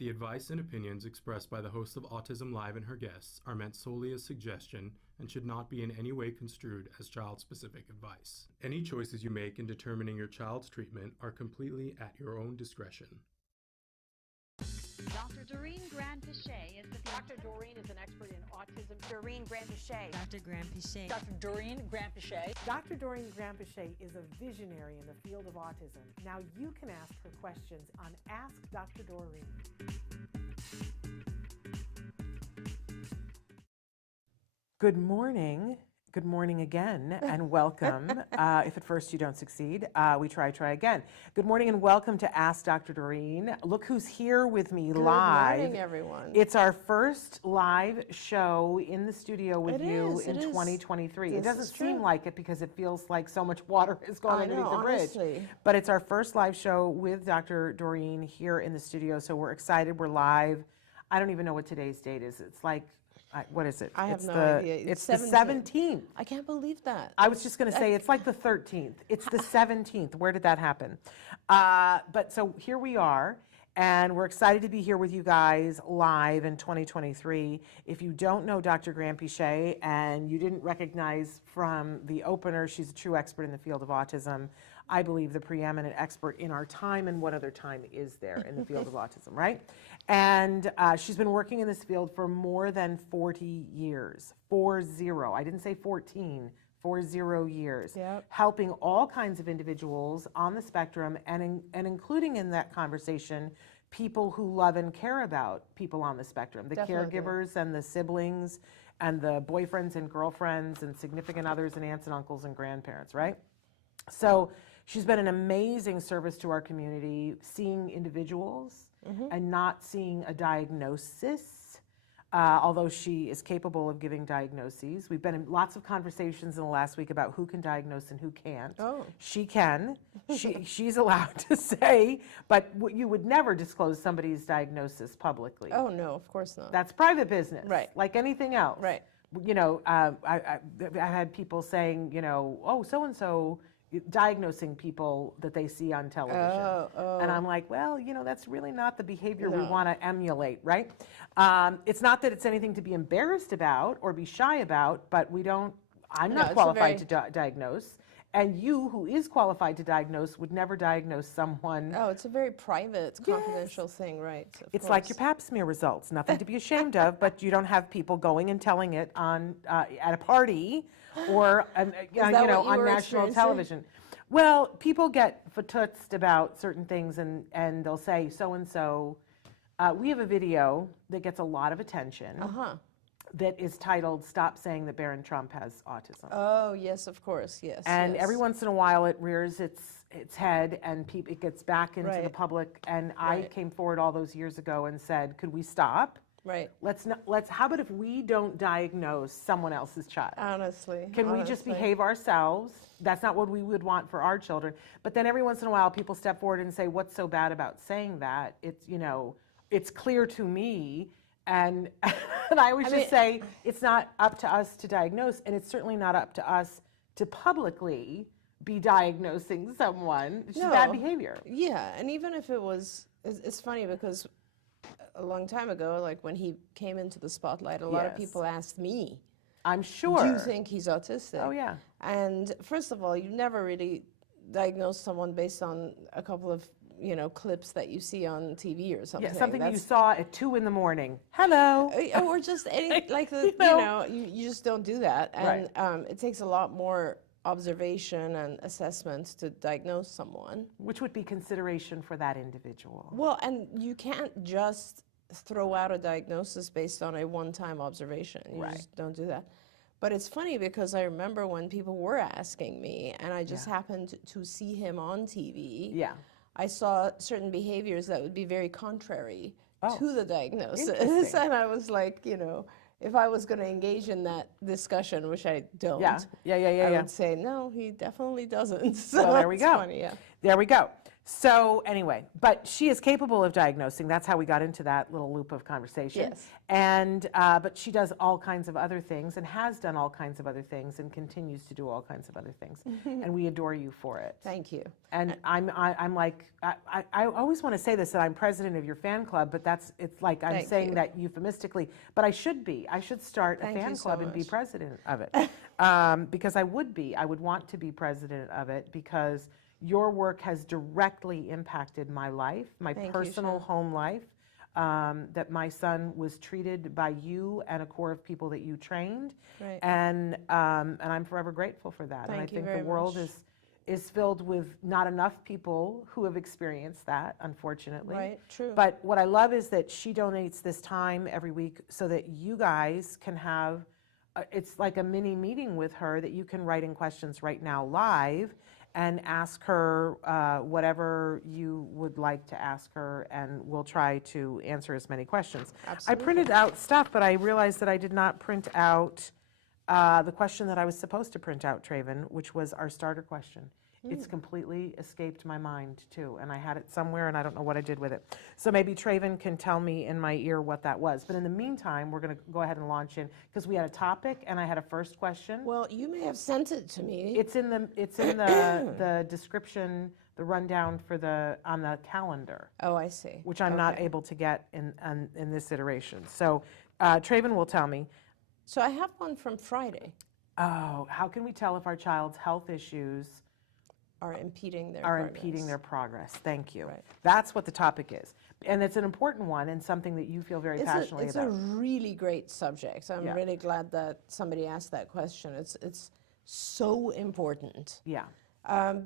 The advice and opinions expressed by the host of Autism Live and her guests are meant solely as suggestion and should not be in any way construed as child-specific advice. Any choices you make in determining your child's treatment are completely at your own discretion. Dr. Doreen Granpeesheh is the Dr. Doreen is an expert in autism. Doreen Granpeesheh. Dr. Granpeesheh. Dr. Doreen Granpeesheh. Dr. Doreen Granpeesheh is a visionary in the field of autism. Now you can ask her questions on Ask Dr. Doreen. Good morning. Good morning again, and welcome. If at first you don't succeed, we try again. Good morning and welcome to Ask Dr. Doreen. Look who's here with me live. Good morning, everyone. It's our first live show in the studio with you in it is. 2023. It This doesn't is true. seem like it because it feels like so much water has gone I underneath know, the bridge. honestly. But it's our first live show with Dr. Doreen here in the studio, so we're excited. We're live. I don't even know what today's date is. It's like, what is it? I have It's no the- idea. It's the 17th. I can't believe that. I was just going to say, it's like the 13th. It's the 17th. Where did that happen? But so here we are, and we're excited to be here with you guys live in 2023. If you don't know Dr. Granpeesheh and you didn't recognize from the opener, she's a true expert in the field of autism. I believe the preeminent expert in our time, and what other time is there in the field of autism, right? And she's been working in this field for more than 40 years, 40. I didn't say 14, 40 years, Yep. helping all kinds of individuals on the spectrum, and including in that conversation, people who love and care about people on the spectrum, the Definitely. caregivers and the siblings and the boyfriends and girlfriends and significant others and aunts and uncles and grandparents, right? So she's been an amazing service to our community, seeing individuals and not seeing a diagnosis, although she is capable of giving diagnoses. We've been in lots of conversations in the last week about who can diagnose and who can't. Oh. She can. She's allowed to say, but you would never disclose somebody's diagnosis publicly. Oh, no, of course not. That's private business, Right. like anything else. Right. You know, I've had people saying, you know, oh, so-and-so, diagnosing people that they see on television. Oh. And I'm like, well, you know, that's really not the behavior we No. want to emulate, right? It's not that it's anything to be embarrassed about or be shy about, but I'm No, not it's a qualified very- to diagnose. And you, who is qualified to diagnose, would never diagnose someone. Oh, it's a very private, confidential thing, right? Of It's like course. your pap smear results, nothing to be ashamed of, but you don't have people going and telling it on at a party or you that know, what you on were national experiencing? television. Well, people get fatutzed about certain things, and they'll say so and so. We have a video that gets a lot of attention that is titled "Stop Saying That Barron Trump Has Autism." Oh, yes, of course, yes. And yes. every once in a while, it rears its head, and it gets back into the Right. public. And I Right. came forward all those years ago and said, "Could we stop? Right. How about if we don't diagnose someone else's child? Honestly. Can we just honestly. behave ourselves? That's not what we would want for our children." But then every once in a while, people step forward and say, "What's so bad about saying that? It's, you know, it's clear to me." And, and I always just say, it's not up to us to diagnose, and it's certainly not up to us to publicly be diagnosing someone. It's just bad No. behavior. Yeah, and even if it was, it's funny because a long time ago, like when he came into the spotlight, a lot of Yes. people asked me, I'm sure. do you think he's autistic? Oh, yeah. And first of all, you never really diagnose someone based on a couple of, you know, clips that you see on TV or something. Yeah, something you That's- saw at 2 a.m. Hello. or just any, like the, you just don't do that. And it takes a lot more observation and assessment to diagnose someone. Which would be consideration for that individual. Well, and you can't just throw out a diagnosis based on a one-time observation. You Right. just don't do that. But it's funny because I remember when people were asking me, and I just happened to see him on TV. Yeah. I saw certain behaviors that would be very contrary to the diagnosis. Interesting. And I was like, you know, if I was going to engage in that discussion, which I don't, Yeah. I would say, no, he definitely doesn't. So Well, there we it's go. funny, yeah. There we go. So anyway, but she is capable of diagnosing. That's how we got into that little loop of conversation. Yes. And but she does all kinds of other things and has done all kinds of other things and continues to do all kinds of other things. And we adore you for it. Thank you. And I'm like, I always want to say this, that I'm president of your fan club, but it's like I'm Thank saying you. that euphemistically, but I should be. I should start Thank a fan you so club and be much. president of it. Because I would want to be president of it because your work has directly impacted my life, my Thank you, personal Sharon. home life, that my son was treated by you and a core of people that you trained. Right. And I'm forever grateful for that. And I Thank you think very the world much. is filled with not enough people who have experienced that, unfortunately. Right, true. But what I love is that she donates this time every week so that you guys can have, it's like a mini meeting with her that you can write in questions right now live and ask her whatever you would like to ask her, and we'll try to answer as many questions. Absolutely. I printed out stuff, but I realized that I did not print out the question that I was supposed to print out, Traven, which was our starter question. It's completely escaped my mind, too, and I had it somewhere, and I don't know what I did with it. So maybe Traven can tell me in my ear what that was. But in the meantime, we're going to go ahead and launch in, because we had a topic, and I had a first question. Well, you may have sent it to me. It's in the description, the rundown on the calendar, Oh, I see. which I'm not Okay. able to get in this iteration. So Traven will tell me. So I have one from Friday. Oh, how can we tell if our child's health issues Are impeding their are progress. impeding their progress? Thank you. Right. That's what the topic is. And it's an important one and something that you feel very passionately It's about. a really great subject. I'm Yeah. really glad that somebody asked that question. It's so important. Yeah.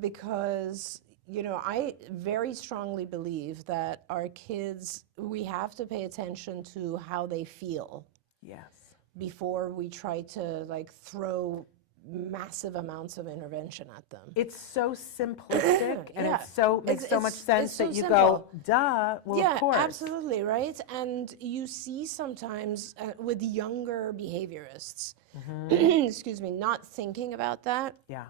Because I very strongly believe that our kids, we have to pay attention to how they feel Yes. before we try to throw massive amounts of intervention at them. It's so simplistic and Yeah. makes so much sense it's so that you simple. go, duh, well, Yeah, of course. absolutely, right? And you see sometimes with younger behaviorists, excuse me, not thinking about that. Yeah.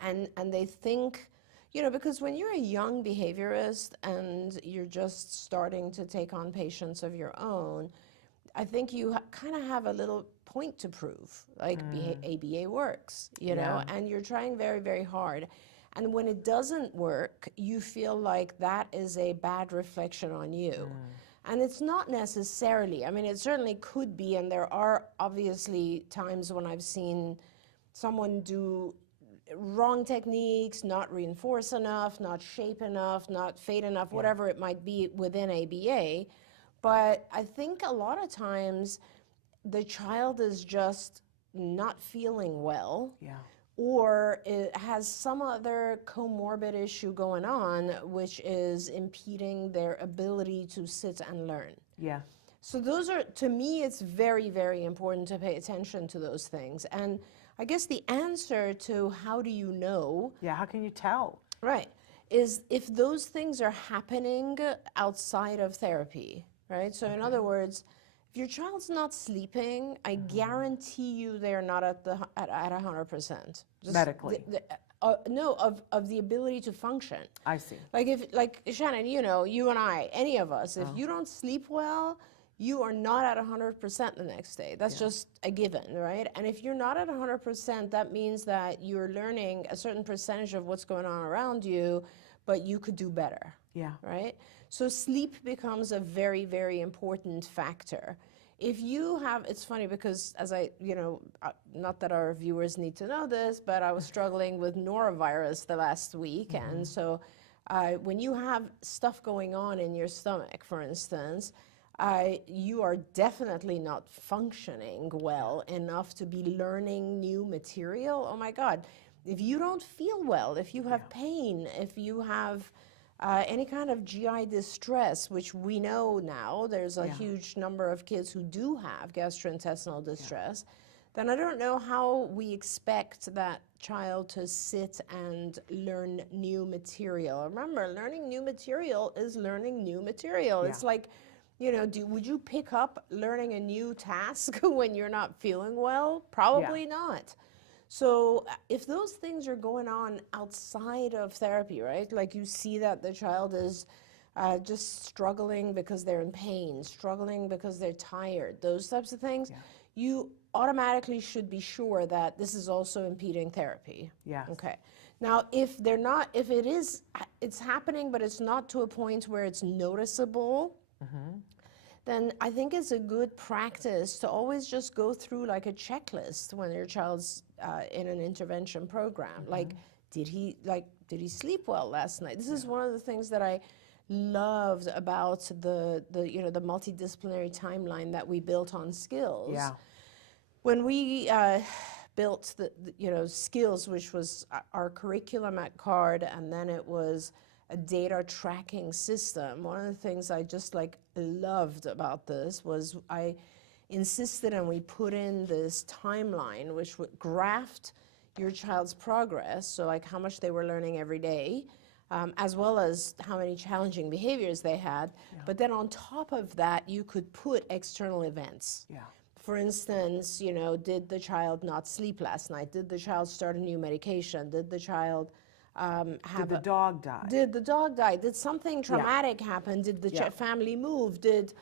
And they think, because when you're a young behaviorist and you're just starting to take on patients of your own, I think you kind of have a little point to prove, like ABA works, Yeah. and you're trying very, very hard. And when it doesn't work, you feel like that is a bad reflection on you. And it's not necessarily, I mean, it certainly could be, and there are obviously times when I've seen someone do wrong techniques, not reinforce enough, not shape enough, not fade enough, whatever it might be within ABA. But I think a lot of times the child is just not feeling well, Yeah. or it has some other comorbid issue going on, which is impeding their ability to sit and learn. Yeah. So those are, to me, it's very, very important to pay attention to those things. And I guess the answer to how do you know, Yeah. How can you tell? right, is if those things are happening outside of therapy, right? So in other words, if your child's not sleeping, I guarantee you they're not at 100%. Just Medically. no, of the ability to function. I see. Like Shannon, you and I, any of us, if you don't sleep well, you are not at 100% the next day. That's just a given, right? And if you're not at 100%, that means that you're learning a certain percentage of what's going on around you, but you could do better. Yeah. Right? So sleep becomes a very, very important factor. If you have, it's funny because as not that our viewers need to know this, but I was struggling with norovirus the last week. And so when you have stuff going on in your stomach, for instance, you are definitely not functioning well enough to be learning new material. Oh my God. If you don't feel well, if you have pain, if you have any kind of GI distress, which we know now, there's a huge number of kids who do have gastrointestinal distress, then I don't know how we expect that child to sit and learn new material. Remember, learning new material is learning new material. Yeah. It's like, would you pick up learning a new task when you're not feeling well? Probably not. So if those things are going on outside of therapy, right? Like you see that the child is just struggling because they're in pain, struggling because they're tired, those types of things, you automatically should be sure that this is also impeding therapy. Yeah. Okay. Now, if they're not, if it is, it's happening, but it's not to a point where it's noticeable, then I think it's a good practice to always just go through like a checklist when your child's in an intervention program. Like, did he sleep well last night? This is one of the things that I loved about the multidisciplinary timeline that we built on skills. Yeah. When we built the skills, which was our curriculum at CARD, and then it was a data tracking system. One of the things I just like loved about this was I insisted and we put in this timeline which would graphed your child's progress, so like how much they were learning every day, as well as how many challenging behaviors they had. But then on top of that, you could put external events. Yeah. For instance, did the child not sleep last night? Did the child start a new medication? Did the child Did the dog die? Did the dog die? Did something traumatic happen? Did the family move? Did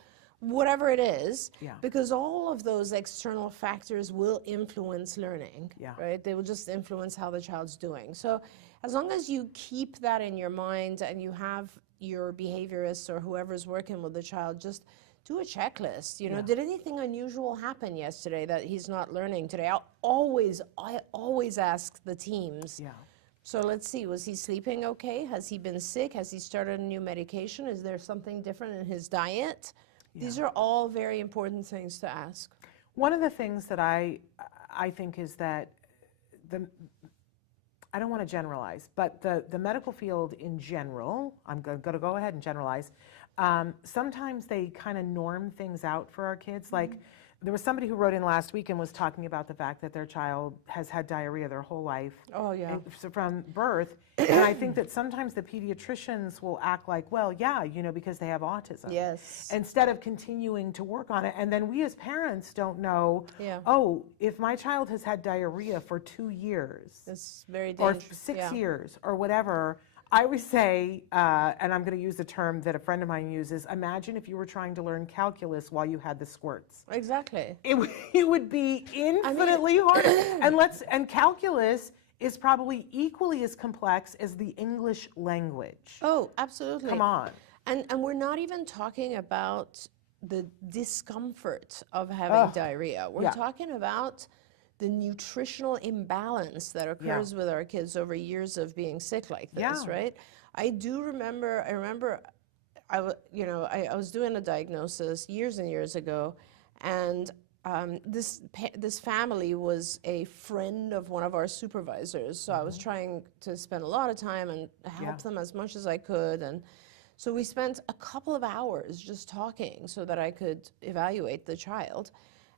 whatever it is? Yeah. Because all of those external factors will influence learning, Yeah. right? They will just influence how the child's doing. So as long as you keep that in your mind and you have your behaviorist or whoever's working with the child just do a checklist. Did anything unusual happen yesterday that he's not learning today? I always ask the teams. Yeah. So let's see, was he sleeping okay? Has he been sick? Has he started a new medication? Is there something different in his diet? These are all very important things to ask. One of the things that I think is that I don't want to generalize, but the medical field in general, I'm going to go ahead and generalize, sometimes they kind of norm things out for our kids. Like there was somebody who wrote in last week and was talking about the fact that their child has had diarrhea their whole life. Oh, yeah. From birth. And I think that sometimes the pediatricians will act like, well, yeah, because they have autism. Yes. Instead of continuing to work on it. And then we as parents don't know, Yeah. oh, if my child has had diarrhea for 2 years It's very or dangerous. 6 years or whatever, I always say, and I'm going to use a term that a friend of mine uses, imagine if you were trying to learn calculus while you had the squirts. Exactly. It would be infinitely harder. And calculus is probably equally as complex as the English language. Oh, absolutely. Come on. And we're not even talking about the discomfort of having diarrhea. We're talking about the nutritional imbalance that occurs with our kids over years of being sick like this, right? I remember I was doing a diagnosis years and years ago, and this family was a friend of one of our supervisors, so I was trying to spend a lot of time and help them as much as I could, and so we spent a couple of hours just talking so that I could evaluate the child.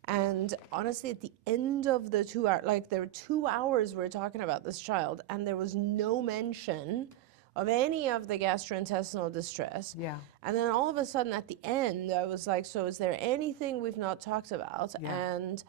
And honestly, at the end of the 2 hours, like there were 2 hours we were talking about this child, and there was no mention of any of the gastrointestinal distress. Yeah. And then all of a sudden at the end, I was like, so is there anything we've not talked about? Yeah. And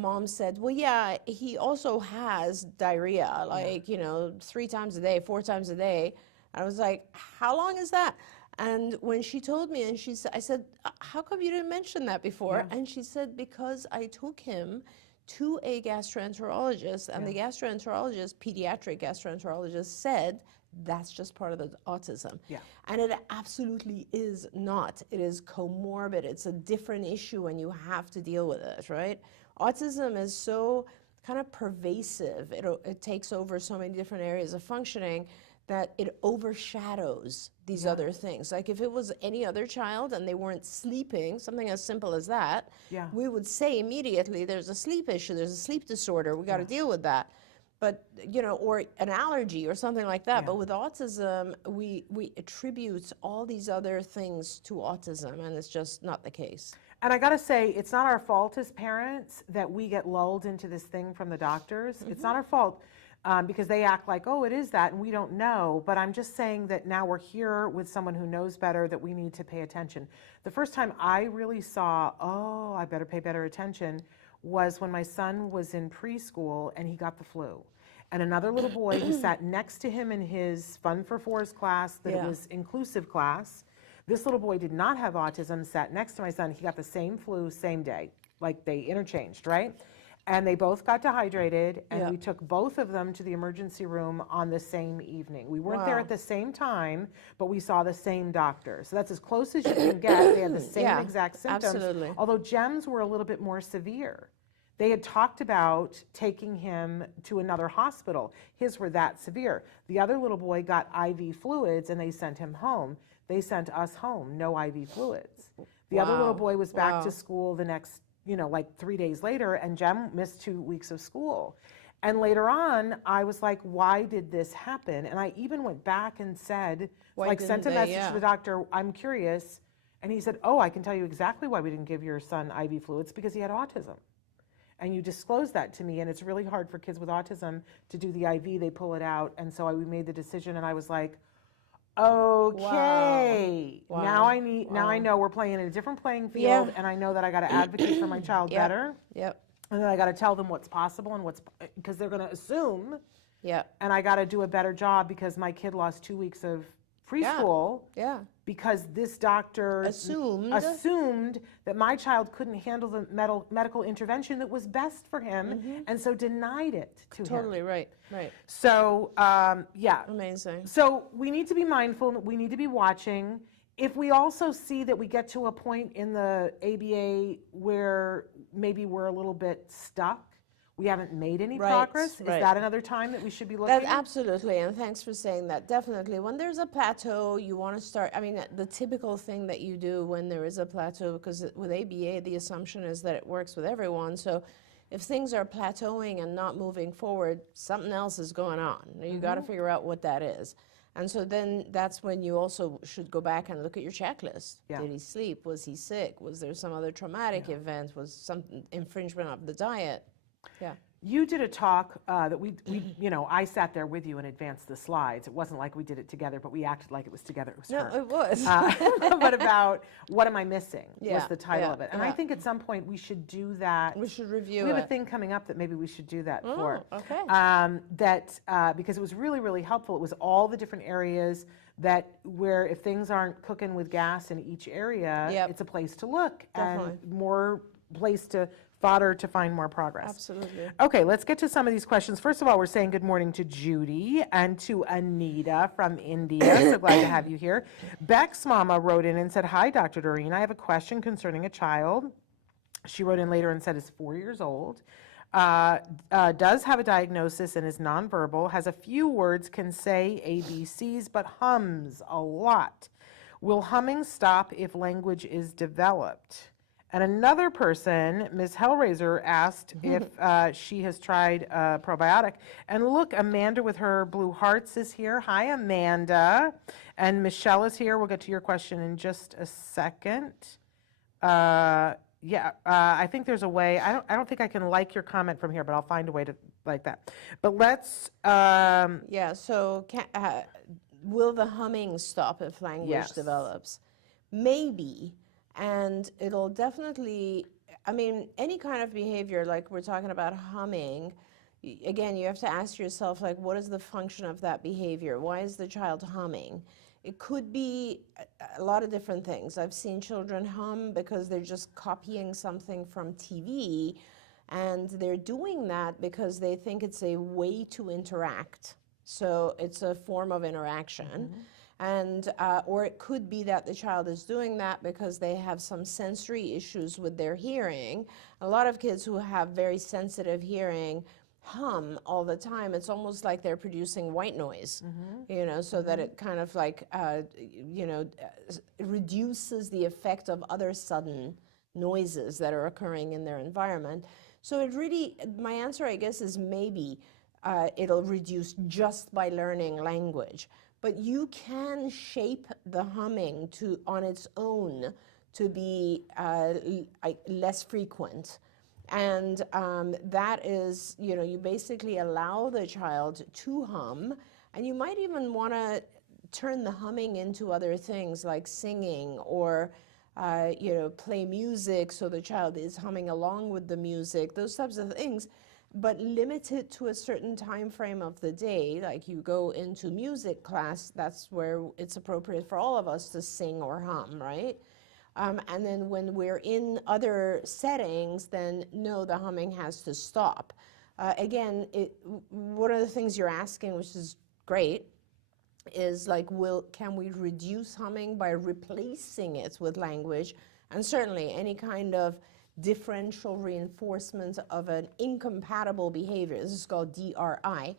mom said, well, yeah, he also has diarrhea, like, 3 times a day, 4 times a day. And I was like, how long is that? And when she told me, and I said, how come you didn't mention that before? And she said, because I took him to a gastroenterologist, and the gastroenterologist, pediatric gastroenterologist, said, that's just part of the autism. Yeah. And it absolutely is not. It is comorbid. It's a different issue, and you have to deal with it, right? Autism is so kind of pervasive. It takes over so many different areas of functioning that it overshadows these other things. Like if it was any other child and they weren't sleeping, something as simple as that, we would say immediately, there's a sleep issue, there's a sleep disorder, we gotta deal with that. But, or an allergy or something like that. But with autism, we attribute all these other things to autism, and it's just not the case. And I gotta say, it's not our fault as parents that we get lulled into this thing from the doctors. It's not our fault. Because they act like, oh, it is that, and we don't know. But I'm just saying that now we're here with someone who knows better, that we need to pay attention. The first time I really saw, oh, I better pay better attention, was when my son was in preschool and he got the flu. And another little boy who sat next to him in his Fun for Fours class, that it was inclusive class, this little boy did not have autism, sat next to my son. He got the same flu, same day, like they interchanged, right? And they both got dehydrated, and we took both of them to the emergency room on the same evening. We weren't there at the same time, but we saw the same doctor. So that's as close as you can get. They had the same exact symptoms, absolutely. although Jem's were a little bit more severe. They had talked about taking him to another hospital. His were that severe. The other little boy got IV fluids, and they sent him home. They sent us home, no IV fluids. The other little boy was back to school the next, like 3 days later, and Jem missed 2 weeks of school. And later on, I was like, why did this happen? And I even went back and said, sent a message to the doctor, I'm curious. And he said, oh, I can tell you exactly why we didn't give your son IV fluids, because he had autism. And you disclosed that to me, and it's really hard for kids with autism to do the IV. They pull it out, and so we made the decision, and I was like, okay, now I know we're playing in a different playing field, and I know that I got to advocate for my child better. And then I got to tell them what's possible and because they're going to assume. And I got to do a better job because my kid lost 2 weeks of preschool. Because this doctor assumed that my child couldn't handle the medical intervention that was best for him, and so denied it to him. Totally right. So, Amazing. So we need to be mindful. We need to be watching. If we also see that we get to a point in the ABA where maybe we're a little bit stuck, we haven't made any progress, is that another time that we should be looking? Absolutely, and thanks for saying that. Definitely, when there's a plateau, you want to start, the typical thing that you do when there is a plateau, because with ABA, the assumption is that it works with everyone, so if things are plateauing and not moving forward, something else is going on. You got to figure out what that is. And so then that's when you also should go back and look at your checklist. Did he sleep? Was he sick? Was there some other traumatic event? Was some infringement of the diet? You did a talk that I sat there with you and advanced the slides. It wasn't like we did it together, but we acted like it was together. It was her. It was. But about what am I missing was the title of it. And I think at some point we should do that. We should review We have a thing coming up that maybe we should do that for. Okay. Because it was really, really helpful. It was all the different areas where if things aren't cooking with gas in each area, it's a place to look. Definitely. And more place to fodder to find more progress. Absolutely. Okay, let's get to some of these questions. First of all, we're saying good morning to Judy and to Anita from India. So glad to have you here. Beck's mama wrote in and said, hi, Dr. Doreen. I have a question concerning a child. She wrote in later and said is 4 years old, does have a diagnosis and is nonverbal, has a few words, can say ABCs, but hums a lot. Will humming stop if language is developed? And another person, Ms. Hellraiser, asked if she has tried probiotic. And look, Amanda with her blue hearts is here. Hi, Amanda. And Michelle is here. We'll get to your question in just a second. I think there's a way. I don't think I can like your comment from here, but I'll find a way to like that. But let's. So will the humming stop if language develops? Maybe. And it'll definitely, any kind of behavior, like we're talking about humming, again, you have to ask yourself, like, what is the function of that behavior? Why is the child humming? It could be a lot of different things. I've seen children hum because they're just copying something from TV, and they're doing that because they think it's a way to interact. So it's a form of interaction. And or it could be that the child is doing that because they have some sensory issues with their hearing. A lot of kids who have very sensitive hearing hum all the time. It's almost like they're producing white noise, so that it kind of like, reduces the effect of other sudden noises that are occurring in their environment. So it really, my answer, I guess, is maybe it'll reduce just by learning language. But you can shape the humming on its own to be less frequent. And that is, you basically allow the child to hum, and you might even want to turn the humming into other things like singing or play music so the child is humming along with the music, those types of things, but limited to a certain time frame of the day. Like you go into music class, that's where it's appropriate for all of us to sing or hum, right? And then when we're in other settings, then no, the humming has to stop. Again, one of the things you're asking, which is great, is like, can we reduce humming by replacing it with language? And certainly any kind of differential reinforcement of an incompatible behavior, this is called DRI,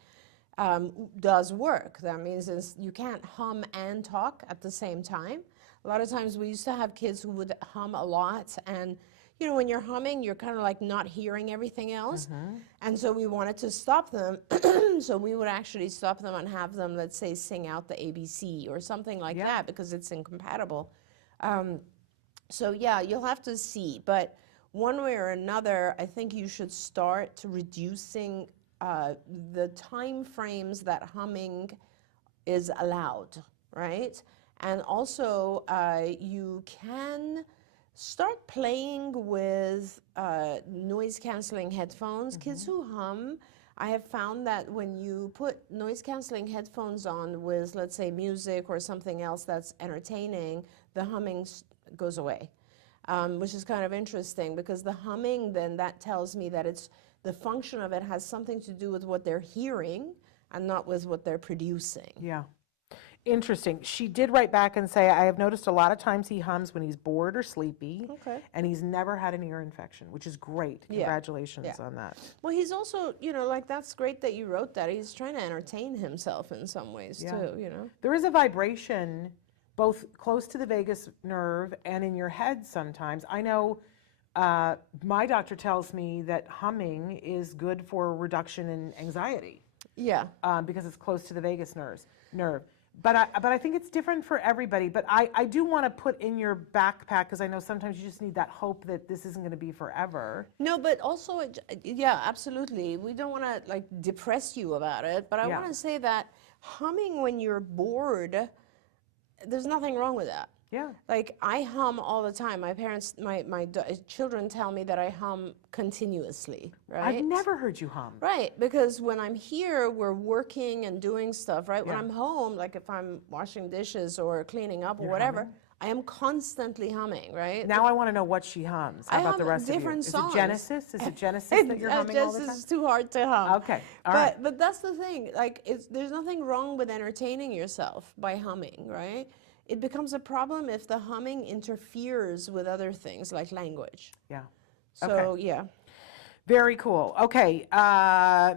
does work. That means you can't hum and talk at the same time. A lot of times we used to have kids who would hum a lot, and when you're humming, you're kind of like not hearing everything else. And so we wanted to stop them. So we would actually stop them and have them, let's say, sing out the ABC or something like that, because it's incompatible. So yeah, you'll have to see. But one way or another, I think you should start reducing the time frames that humming is allowed, right? And also, you can start playing with noise-canceling headphones. Kids who hum, I have found that when you put noise-canceling headphones on with, let's say, music or something else that's entertaining, the humming goes away, which is kind of interesting, because the humming, then that tells me that the function of it has something to do with what they're hearing and not with what they're producing. Yeah. Interesting. She did write back and say, I have noticed a lot of times he hums when he's bored or sleepy, and he's never had an ear infection, which is great. Congratulations on that. Well, he's also, that's great that you wrote that. He's trying to entertain himself in some ways too, There is a vibration both close to the vagus nerve and in your head sometimes. I know my doctor tells me that humming is good for reduction in anxiety. Yeah. Because it's close to the vagus nerve. But I think it's different for everybody. But I do want to put in your backpack, because I know sometimes you just need that hope that this isn't going to be forever. No, but also, yeah, absolutely. We don't want to depress you about it. But I want to say that humming when you're bored, there's nothing wrong with that. Yeah. Like, I hum all the time. My parents, my children tell me that I hum continuously, right? I've never heard you hum. Right, because when I'm here, we're working and doing stuff, right? When I'm home, like if I'm washing dishes or cleaning up or whatever, I am constantly humming, right? Now I want to know what she hums. How about the rest of you? Different songs. Is it Genesis? Is it Genesis that you're humming all the time? Genesis is too hard to hum. Okay, all right. But that's the thing. Like, there's nothing wrong with entertaining yourself by humming, right? It becomes a problem if the humming interferes with other things like language. Yeah. So, yeah. Very cool. Okay,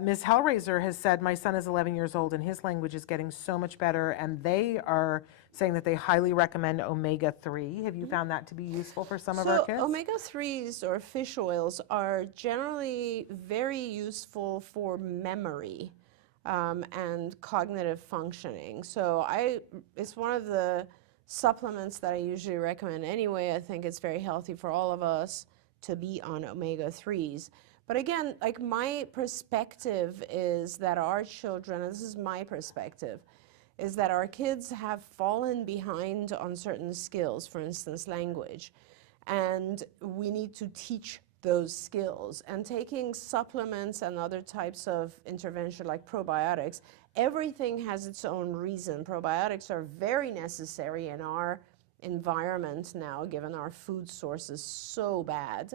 Ms. Hellraiser has said, my son is 11 years old and his language is getting so much better, and they are saying that they highly recommend omega-3. Have you found that to be useful for some of our kids? So omega-3s or fish oils are generally very useful for memory and cognitive functioning. So it's one of the supplements that I usually recommend anyway. I think it's very healthy for all of us to be on omega-3s. But again, like, my perspective is that our children, and this is my perspective, is that our kids have fallen behind on certain skills, for instance, language. And we need to teach those skills. And taking supplements and other types of intervention like probiotics, everything has its own reason. Probiotics are very necessary in our environment now, given our food source is so bad.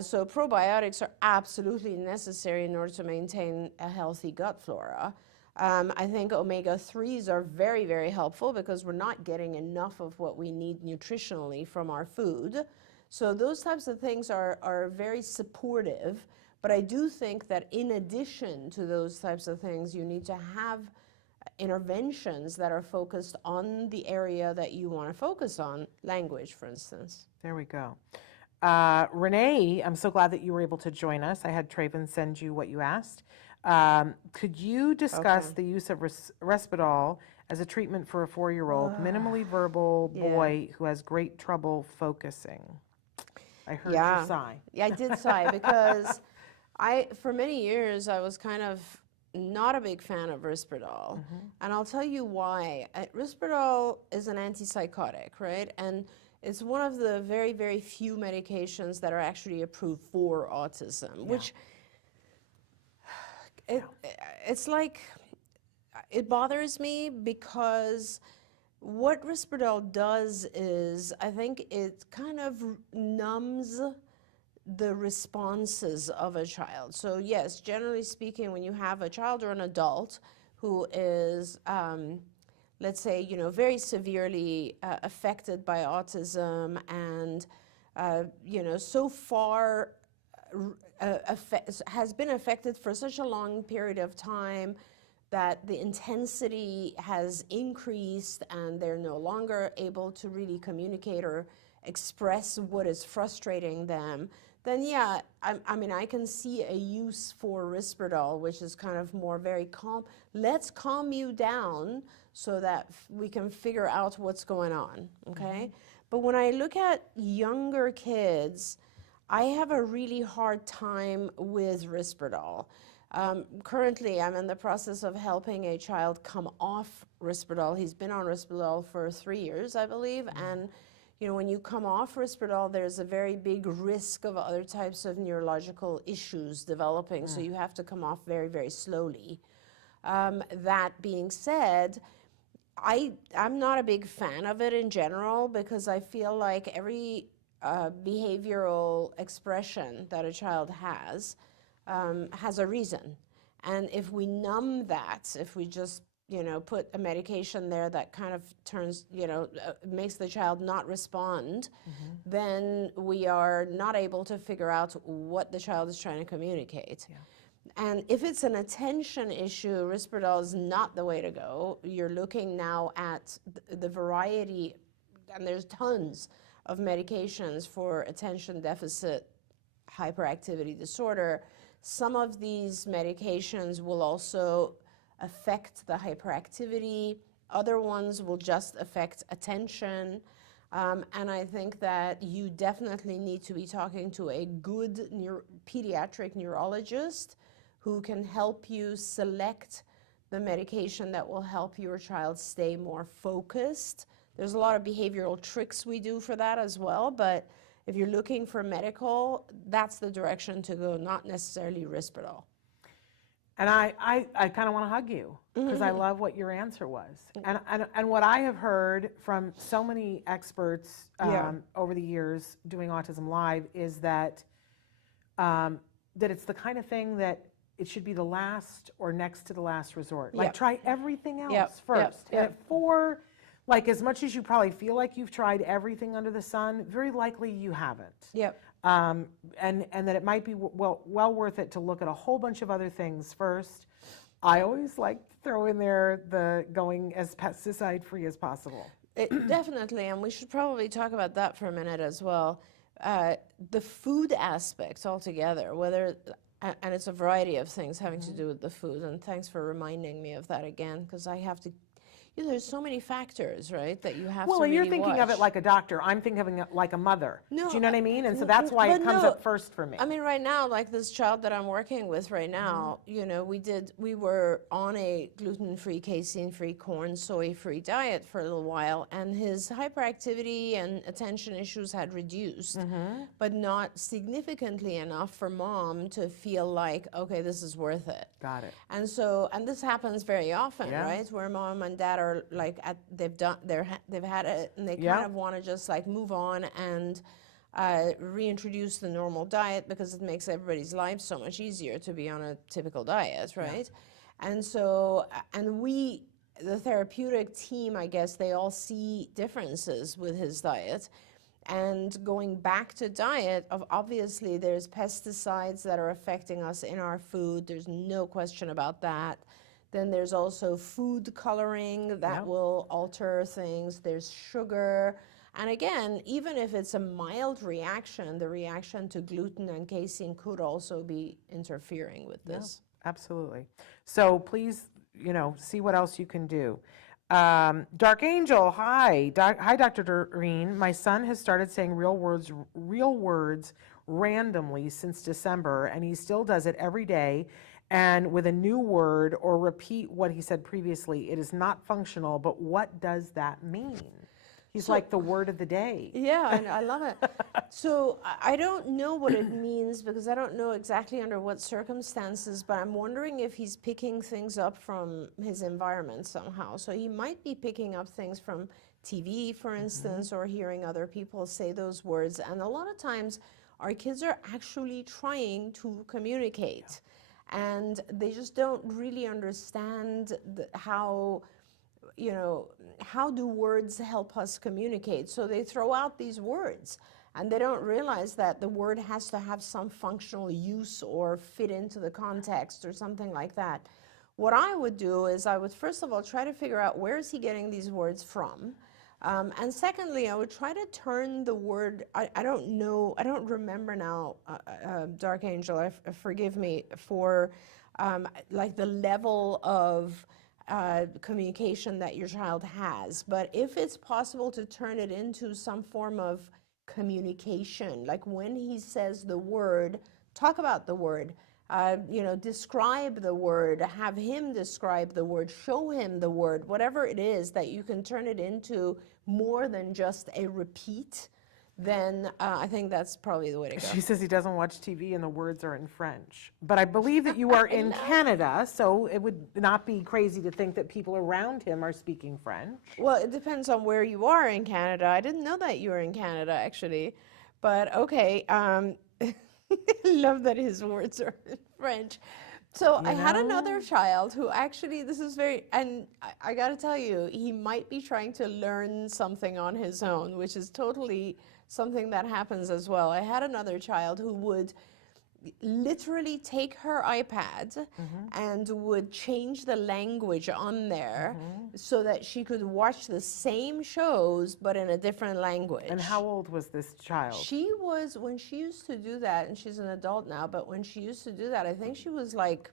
So probiotics are absolutely necessary in order to maintain a healthy gut flora. I think omega-3s are very, very helpful because we're not getting enough of what we need nutritionally from our food. So those types of things are very supportive. But I do think that in addition to those types of things, you need to have interventions that are focused on the area that you want to focus on, language, for instance. There we go. Renee, I'm so glad that you were able to join us. I had Traven send you what you asked. Could you discuss the use of Risperdal as a treatment for a 4-year-old, minimally verbal boy who has great trouble focusing? I heard you sigh. Yeah, I did sigh because for many years, I was kind of not a big fan of Risperdal. And I'll tell you why. Risperdal is an antipsychotic, right? And It's one of the very, very few medications that are actually approved for autism, which it's like, it bothers me because what Risperdal does is, I think it kind of numbs the responses of a child. So yes, generally speaking, when you have a child or an adult who is, let's say, very severely affected by autism and, so far has been affected for such a long period of time that the intensity has increased and they're no longer able to really communicate or express what is frustrating them, then yeah, I mean, I can see a use for Risperdal, which is kind of more very calm. Let's calm you down so that we can figure out what's going on, okay? But when I look at younger kids, I have a really hard time with Risperdal. Currently, I'm in the process of helping a child come off Risperdal. He's been on Risperdal for 3 years, I believe, and when you come off Risperdal, there's a very big risk of other types of neurological issues developing, so you have to come off very, very slowly. That being said, I'm not a big fan of it in general because I feel like every behavioral expression that a child has a reason. And if we numb that, if we just put a medication there that kind of turns, makes the child not respond, then we are not able to figure out what the child is trying to communicate. And if it's an attention issue, Risperdal is not the way to go. You're looking now at the variety, and there's tons of medications for attention deficit hyperactivity disorder. Some of these medications will also affect the hyperactivity. Other ones will just affect attention. And I think that you definitely need to be talking to a good pediatric neurologist who can help you select the medication that will help your child stay more focused. There's a lot of behavioral tricks we do for that as well, but if you're looking for medical, that's the direction to go, not necessarily Risperdal. And I kind of want to hug you because I love what your answer was. And what I have heard from so many experts over the years doing Autism Live is that that it's the kind of thing that it should be the last or next to the last resort. Like try everything else first. And for like as much as you probably feel like you've tried everything under the sun, very likely you haven't. And that it might be well worth it to look at a whole bunch of other things first. I always like to throw in there the going as pesticide free as possible. Definitely, and we should probably talk about that for a minute as well. The food aspect altogether, and it's a variety of things having to do with the food, and thanks for reminding me of that again, because I have to, there's so many factors, right, that you have to really you're thinking watch. of it like a doctor. I'm thinking of it like a mother. Do you know what I mean? And so that's why it comes up first for me. I mean, right now, like this child that I'm working with right now, we were on a gluten-free, casein-free, corn, soy-free diet for a little while, and his hyperactivity and attention issues had reduced, but not significantly enough for mom to feel like, okay, this is worth it. Got it. And so, and this happens very often, right, where mom and dad are like they've had it and they kind of want to just like move on and reintroduce the normal diet because it makes everybody's lives so much easier to be on a typical diet, right? And so, and the therapeutic team, I guess, they all see differences with his diet. And going back to diet, obviously there's pesticides that are affecting us in our food. There's no question about that. Then there's also food coloring that will alter things. There's sugar. And again, even if it's a mild reaction, the reaction to gluten and casein could also be interfering with this. Absolutely. So please, see what else you can do. Dark Angel, hi. Hi, Dr. Doreen. My son has started saying real words randomly since December, and he still does it every day. And with a new word or repeat what he said previously. It is not functional, but what does that mean? He's like the word of the day. Yeah, I love it. So I don't know what it means because I don't know exactly under what circumstances, but I'm wondering if he's picking things up from his environment somehow. So he might be picking up things from TV, for instance, or hearing other people say those words. And a lot of times our kids are actually trying to communicate, and they just don't really understand how do words help us communicate? So they throw out these words, and they don't realize that the word has to have some functional use or fit into the context or something like that. What I would do is I would first of all try to figure out where is he getting these words from. And secondly, I would try to turn the word, I don't know, I don't remember now, Dark Angel, forgive me, for like the level of communication that your child has. But if it's possible to turn it into some form of communication, like when he says the word, talk about the word, describe the word, have him describe the word, show him the word, whatever it is that you can turn it into more than just a repeat, then I think that's probably the way to go. She says he doesn't watch TV and the words are in French. But I believe that you are in Canada, so it would not be crazy to think that people around him are speaking French. Well, it depends on where you are in Canada. I didn't know that you were in Canada, actually. But okay, I love that his words are in French. So I had another child who actually, this is very, and I got to tell you, he might be trying to learn something on his own, which is totally something that happens as well. I had another child who would literally take her iPad and would change the language on there so that she could watch the same shows but in a different language. And how old was this child? She was, when she used to do that, and she's an adult now, but when she used to do that, I think she was like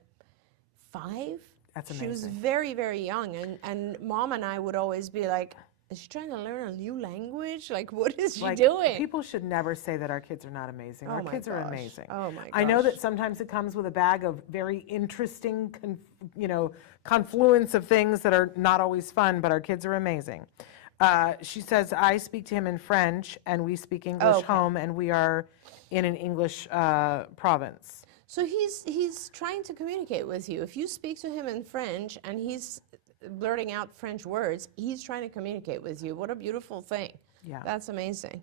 5. That's She was amazing. very, very young, and Mom and I would always be like, is she trying to learn a new language? Like, what is she doing? People should never say that our kids are not amazing. Our my kids are gosh. amazing. Oh my I know gosh. that sometimes it comes with a bag of very interesting, confluence of things that are not always fun, but our kids are amazing. She says, I speak to him in French, and we speak English home, and we are in an English province. So he's trying to communicate with you. If you speak to him in French and he's blurting out French words, he's trying to communicate with you. What a beautiful thing. Yeah. That's amazing.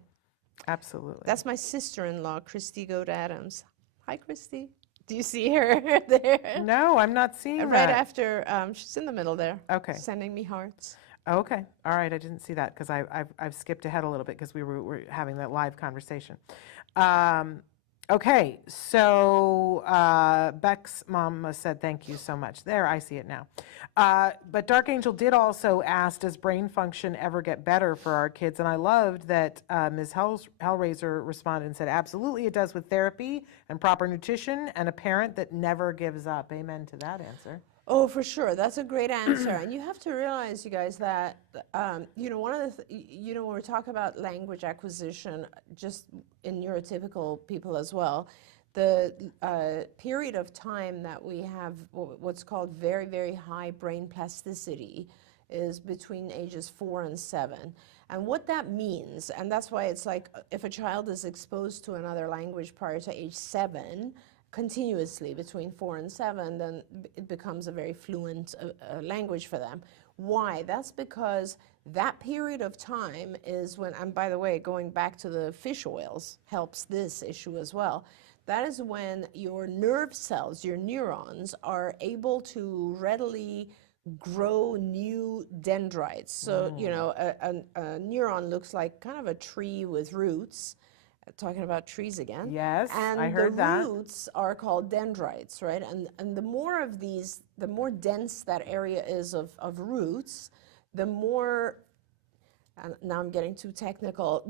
Absolutely. That's my sister-in-law, Christy Goat Adams. Hi, Christy. Do you see her there? No, I'm not seeing Right that. after, she's in the middle there. Okay. Sending me hearts. Okay. All right. I didn't see that because I've skipped ahead a little bit because we were having that live conversation. Okay. So Beck's mom said thank you so much. There, I see it now. But Dark Angel did also ask, does brain function ever get better for our kids? And I loved that Ms. Hellraiser responded and said, absolutely, it does with therapy and proper nutrition and a parent that never gives up. Amen to that answer. Oh, for sure. That's a great answer. And you have to realize, you guys, that, one of the, when we talk about language acquisition, just in neurotypical people as well, the period of time that we have what's called very, very high brain plasticity is between ages 4 and 7. And what that means, and that's why it's like if a child is exposed to another language prior to age 7, continuously between 4 and 7, then it becomes a very fluent language for them. Why? That's because that period of time is when, and by the way, going back to the fish oils helps this issue as well. That is when your nerve cells, your neurons, are able to readily grow new dendrites. So, a neuron looks like kind of a tree with roots. Talking about trees again. Yes, and I heard that. And the roots are called dendrites, right? And the more of these, the more dense that area is of roots, the more, and now I'm getting too technical,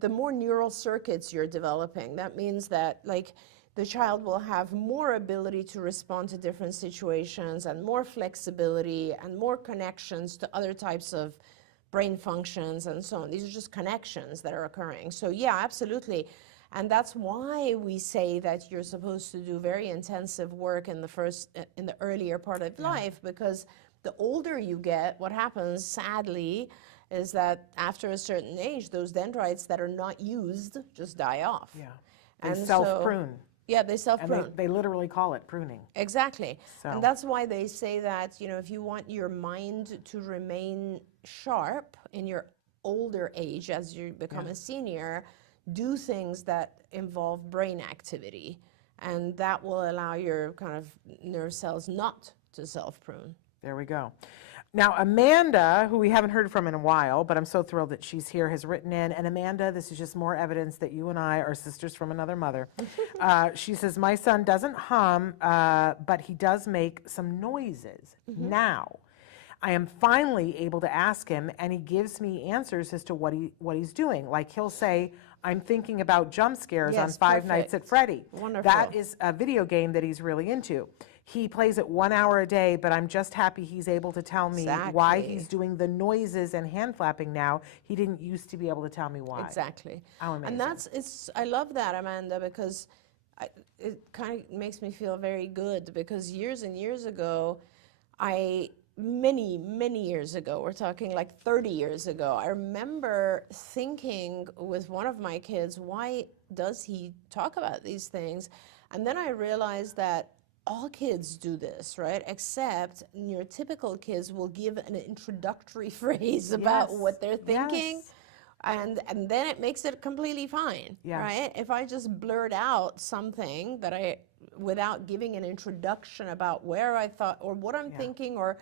the more neural circuits you're developing. That means that, like, the child will have more ability to respond to different situations and more flexibility and more connections to other types of brain functions and so on. These are just connections that are occurring. So yeah, absolutely. And that's why we say that you're supposed to do very intensive work in the earlier part of life, because the older you get, what happens, sadly, is that after a certain age, those dendrites that are not used just die off. Yeah. They And self-prune. Yeah, they And self-prune. they literally call it pruning. Exactly. So- And that's why they say that, if you want your mind to remain sharp in your older age as you become a senior, do things that involve brain activity. And that will allow your kind of nerve cells not to self-prune. There we go. Now, Amanda, who we haven't heard from in a while, but I'm so thrilled that she's here, has written in. And Amanda, this is just more evidence that you and I are sisters from another mother. She says, my son doesn't hum, but he does make some noises. Now, I am finally able to ask him, and he gives me answers as to what he's doing. Like he'll say, I'm thinking about jump scares on Yes, Five Nights at perfect. Freddy. Wonderful. That is a video game that he's really into. He plays it 1 hour a day, but I'm just happy he's able to tell me why Exactly. he's doing the noises and hand flapping now. He didn't used to be able to tell me why. Exactly. How amazing. And I love that, Amanda, because it kind of makes me feel very good, because years and years ago, many years ago, we're talking like 30 years ago, I remember thinking with one of my kids, why does he talk about these things? And then I realized that all kids do this, right? Except your typical kids will give an introductory phrase about Yes. what they're thinking. Yes. And then it makes it completely fine, Yeah. right? If I just blurt out something without giving an introduction about where I thought or what I'm thinking, or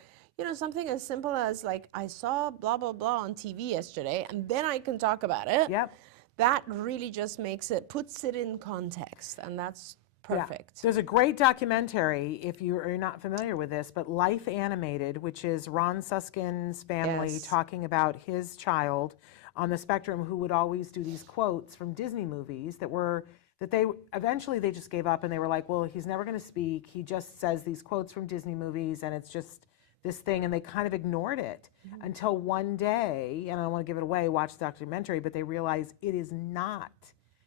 something as simple as like, I saw blah blah blah on TV yesterday, and then I can talk about it. Yep. That really just puts it in context, and that's perfect. Yeah. There's a great documentary, if you're not familiar with this, but Life Animated, which is Ron Suskin's family Yes. talking about his child on the spectrum who would always do these quotes from Disney movies that they eventually they just gave up, and they were like, well, he's never going to speak. He just says these quotes from Disney movies, and it's just this thing, and they kind of ignored it until one day, and I don't want to give it away, watch the documentary, but they realized it is not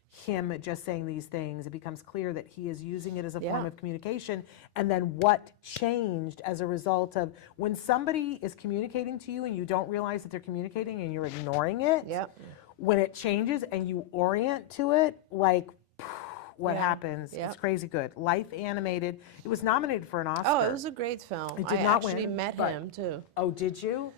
him just saying these things. It becomes clear that he is using it as a form Yeah. of communication. And then what changed as a result of when somebody is communicating to you and you don't realize that they're communicating and you're ignoring it, Yep. when it changes and you orient to it, like what Yeah. happens, Yep. it's crazy good. Life Animated, it was nominated for an Oscar. Oh, it was a great film. It did I not actually win, met but- him too. Oh, did you?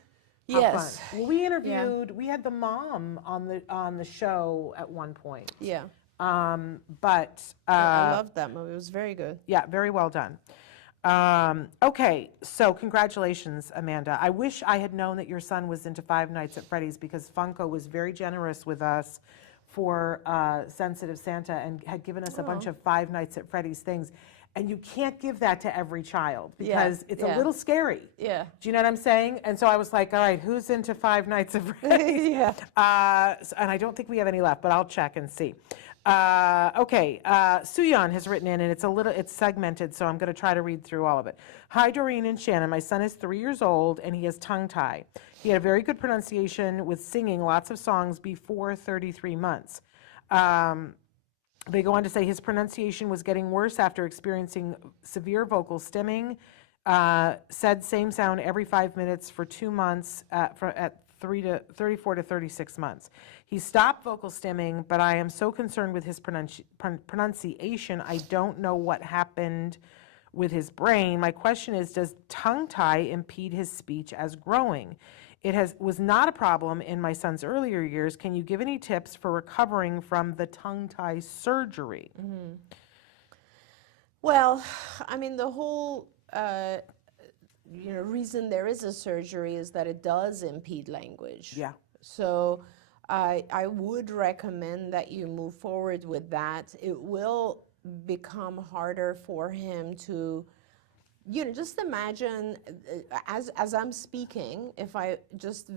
How Yes. fun. Well, we interviewed, we had the mom on the show at one point. Yeah. But I loved that movie. It was very good. yeah, very well done. Okay, so congratulations, Amanda. I wish I had known that your son was into Five Nights at Freddy's, because Funko was very generous with us for Sensitive Santa and had given us a bunch of Five Nights at Freddy's things. And you can't give that to every child because it's a yeah. little scary. Yeah. Do you know what I'm saying? And so I was like, all right, who's into Five Nights at Freddy's? Yeah. And I don't think we have any left, but I'll check and see. Okay, Suyan has written in, and it's segmented, so I'm going to try to read through all of it. Hi, Doreen and Shannon. My son is 3 years old, and he has tongue tie. He had a very good pronunciation with singing lots of songs before 33 months. They go on to say his pronunciation was getting worse after experiencing severe vocal stimming. Said same sound every 5 minutes for 2 months at 34 to 36 months. He stopped vocal stimming, but I am so concerned with his pronunciation. I don't know what happened with his brain. My question is, does tongue tie impede his speech as growing? It was not a problem in my son's earlier years. Can you give any tips for recovering from the tongue tie surgery? Mm-hmm. Well, I mean, the whole reason there is a surgery is that it does impede language. Yeah. So I would recommend that you move forward with that. It will become harder for him to, just imagine as I'm speaking, if I just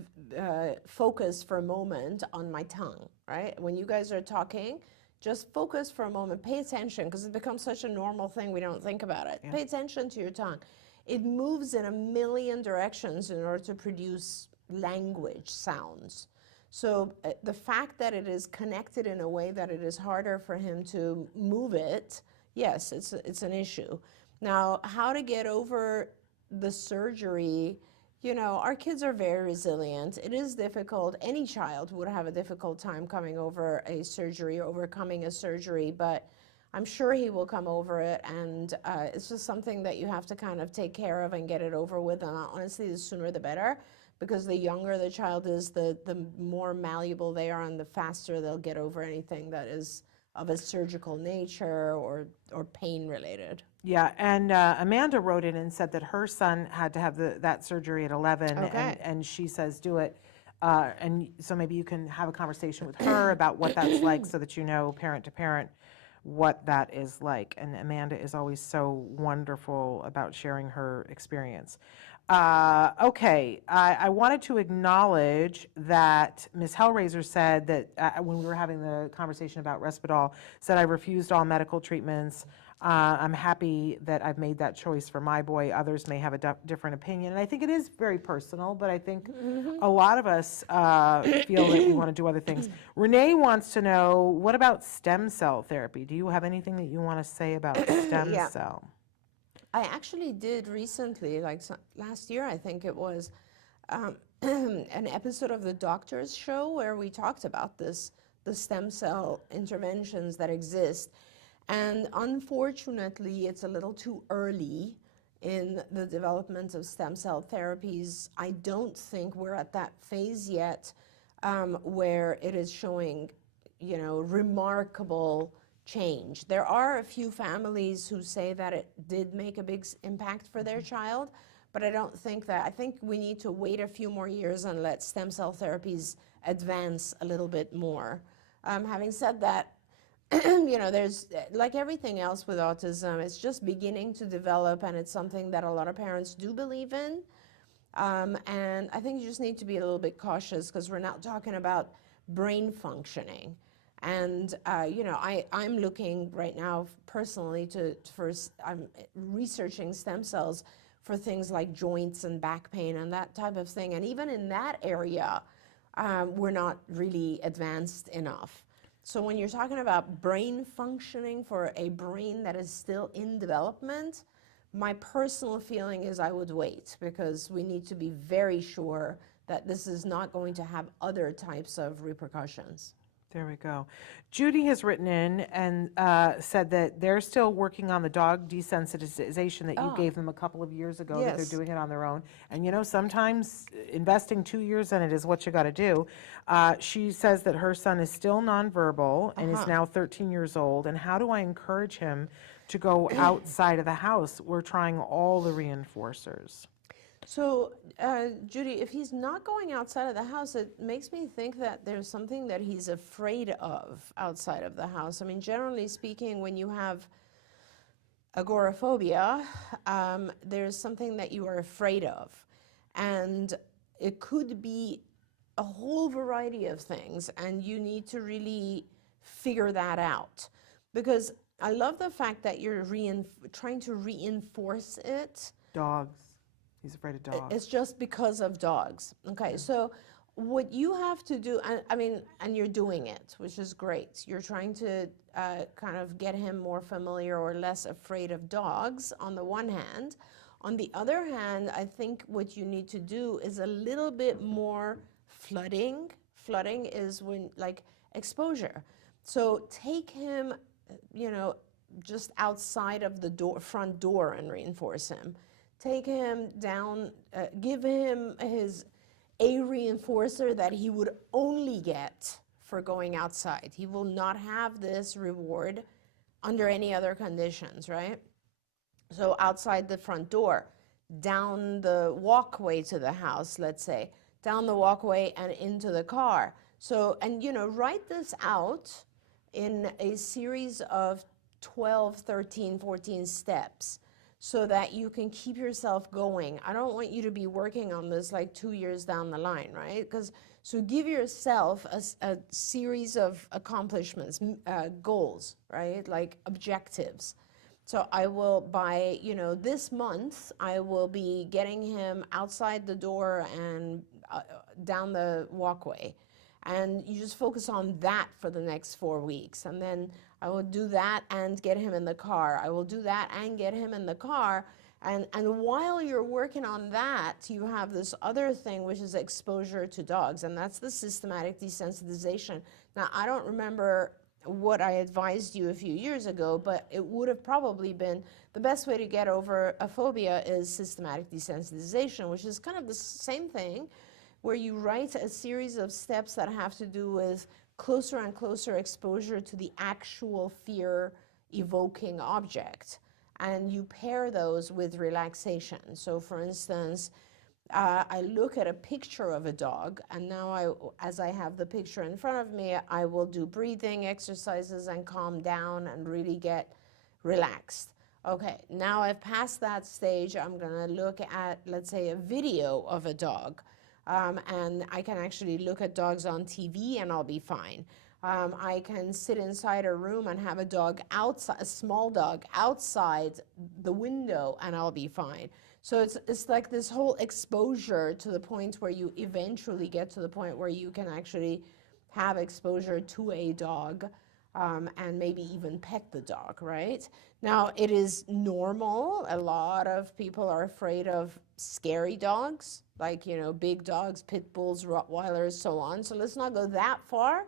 focus for a moment on my tongue, right? When you guys are talking, just focus for a moment, pay attention, because it becomes such a normal thing, we don't think about it. Yeah. Pay attention to your tongue. It moves in a million directions in order to produce language sounds. So the fact that it is connected in a way that it is harder for him to move it, yes, it's an issue. Now, how to get over the surgery You know, our kids are very resilient. It is difficult. Any child would have a difficult time coming over a surgery, overcoming a surgery, but I'm sure he will come over it, and it's just something that you have to kind of take care of and get it over with. And honestly, the sooner the better, because the younger the child is, the more malleable they are, and the faster they'll get over anything that is of a surgical nature or pain related. Yeah, and Amanda wrote in and said that her son had to have that surgery at 11, Okay. and she says do it. And so maybe you can have a conversation with her about what that's like so that you know, parent to parent, what that is like. And Amanda is always so wonderful about sharing her experience. Okay, I wanted to acknowledge that Ms. Hellraiser said that when we were having the conversation about Risperdal, said I refused all medical treatments. I'm happy that I've made that choice for my boy. Others may have a different opinion. And I think it is very personal, but I think a lot of us feel that we want to do other things. Renee wants to know, what about stem cell therapy? Do you have anything that you want to say about stem Yeah. cell? I actually did recently, like last year, I think it was, an episode of the Doctor's Show where we talked about this, the stem cell interventions that exist. And unfortunately, it's a little too early in the development of stem cell therapies. I don't think we're at that phase yet where it is showing, you know, remarkable change. There are a few families who say that it did make a big impact for their child, but I don't think that. I think we need to wait a few more years and let stem cell therapies advance a little bit more. Having said that, you know, there's, like everything else with autism, it's just beginning to develop, and it's something that a lot of parents do believe in. And I think you just need to be a little bit cautious, because we're not talking about brain functioning. And, you know, I'm looking right now personally I'm researching stem cells for things like joints and back pain and that type of thing. And even in that area, we're not really advanced enough. So when you're talking about brain functioning for a brain that is still in development, my personal feeling is I would wait, because we need to be very sure that this is not going to have other types of repercussions. There we go. Judy has written in and said that they're still working on the dog desensitization that you gave them a couple of years ago, that they're Yes. doing it on their own. And you know, sometimes investing 2 years in it is what you got to do. She says that her son is still nonverbal and is now 13 years old. And how do I encourage him to go outside of the house? We're trying all the reinforcers. So, Judy, if he's not going outside of the house, it makes me think that there's something that he's afraid of outside of the house. I mean, generally speaking, when you have agoraphobia, there's something that you are afraid of. And it could be a whole variety of things, and you need to really figure that out. Because I love the fact that you're trying to reinforce it. Dogs. He's afraid of dogs. It's just because of dogs. Okay, so what you have to do, and you're doing it, which is great. You're trying to kind of get him more familiar or less afraid of dogs on the one hand. On the other hand, I think what you need to do is a little bit more flooding. Flooding is when, like, exposure. So take him, you know, just outside of the front door and reinforce him. Take him down, give him a reinforcer that he would only get for going outside. He will not have this reward under any other conditions, right? So outside the front door, down the walkway to the house, let's say, down the walkway and into the car. So, and you know, write this out in a series of 12, 13, 14 steps, so that you can keep yourself going. I don't want you to be working on this like 2 years down the line, right? So give yourself a series of accomplishments, goals, right? Like objectives. So I will, by, you know, this month, I will be getting him outside the door and down the walkway. And you just focus on that for the next 4 weeks. And then I will do that and get him in the car. I will do that and get him in the car. And while you're working on that, you have this other thing, which is exposure to dogs, and that's the systematic desensitization. Now, I don't remember what I advised you a few years ago, but it would have probably been the best way to get over a phobia is systematic desensitization, which is kind of the same thing, where you write a series of steps that have to do with closer and closer exposure to the actual fear-evoking object. And you pair those with relaxation. So for instance, I look at a picture of a dog, and now as I have the picture in front of me, I will do breathing exercises and calm down and really get relaxed. Okay, now I've passed that stage, I'm gonna look at, let's say, a video of a dog. And I can actually look at dogs on TV and I'll be fine. I can sit inside a room and have a dog outside, a small dog outside the window, and I'll be fine. So it's like this whole exposure to the point where you eventually get to the point where you can actually have exposure to a dog, and maybe even pet the dog, right? Now, it is normal. A lot of people are afraid of scary dogs, like, you know, big dogs, pit bulls, Rottweilers, so on. So let's not go that far.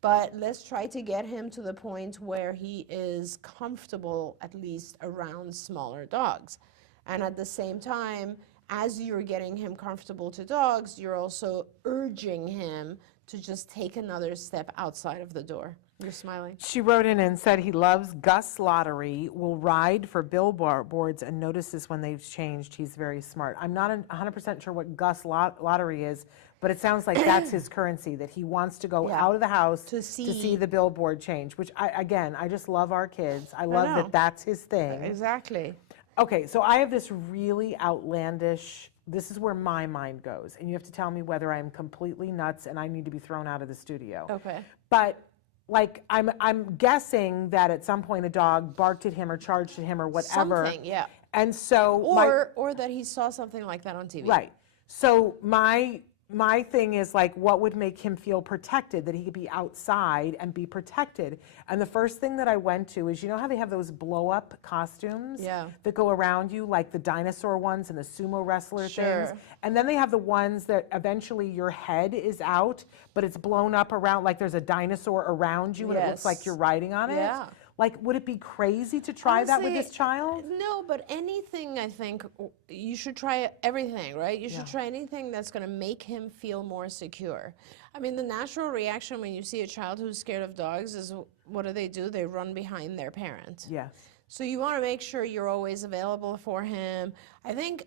But let's try to get him to the point where he is comfortable, at least around smaller dogs. And at the same time, as you're getting him comfortable to dogs, you're also urging him to just take another step outside of the door. You're smiling. She wrote in and said he loves Gus Lottery, will ride for billboards and notices when they've changed. He's very smart. I'm not 100% sure what Gus Lottery is, but it sounds like that's his currency, that he wants to go out of the house to see the billboard change, which, I just love our kids. I love that that's his thing. Exactly. Okay, so I have this really outlandish, this is where my mind goes, and you have to tell me whether I'm completely nuts and I need to be thrown out of the studio. Okay. But like I'm guessing that at some point a dog barked at him or charged at him or whatever. Something, yeah. And so or that he saw something like that on TV. Right. So my thing is like, what would make him feel protected, that he could be outside and be protected? And the first thing that I went to is, you know how they have those blow-up costumes that go around you, like the dinosaur ones and the sumo wrestler things? And then they have the ones that eventually your head is out, but it's blown up around, like there's a dinosaur around you and it looks like you're riding on it. Like, would it be crazy to try that with this child? No, but anything, I think, you should try everything, right? You should try anything that's going to make him feel more secure. I mean, the natural reaction when you see a child who's scared of dogs is, what do? They run behind their parent. Yes. So you want to make sure you're always available for him. I think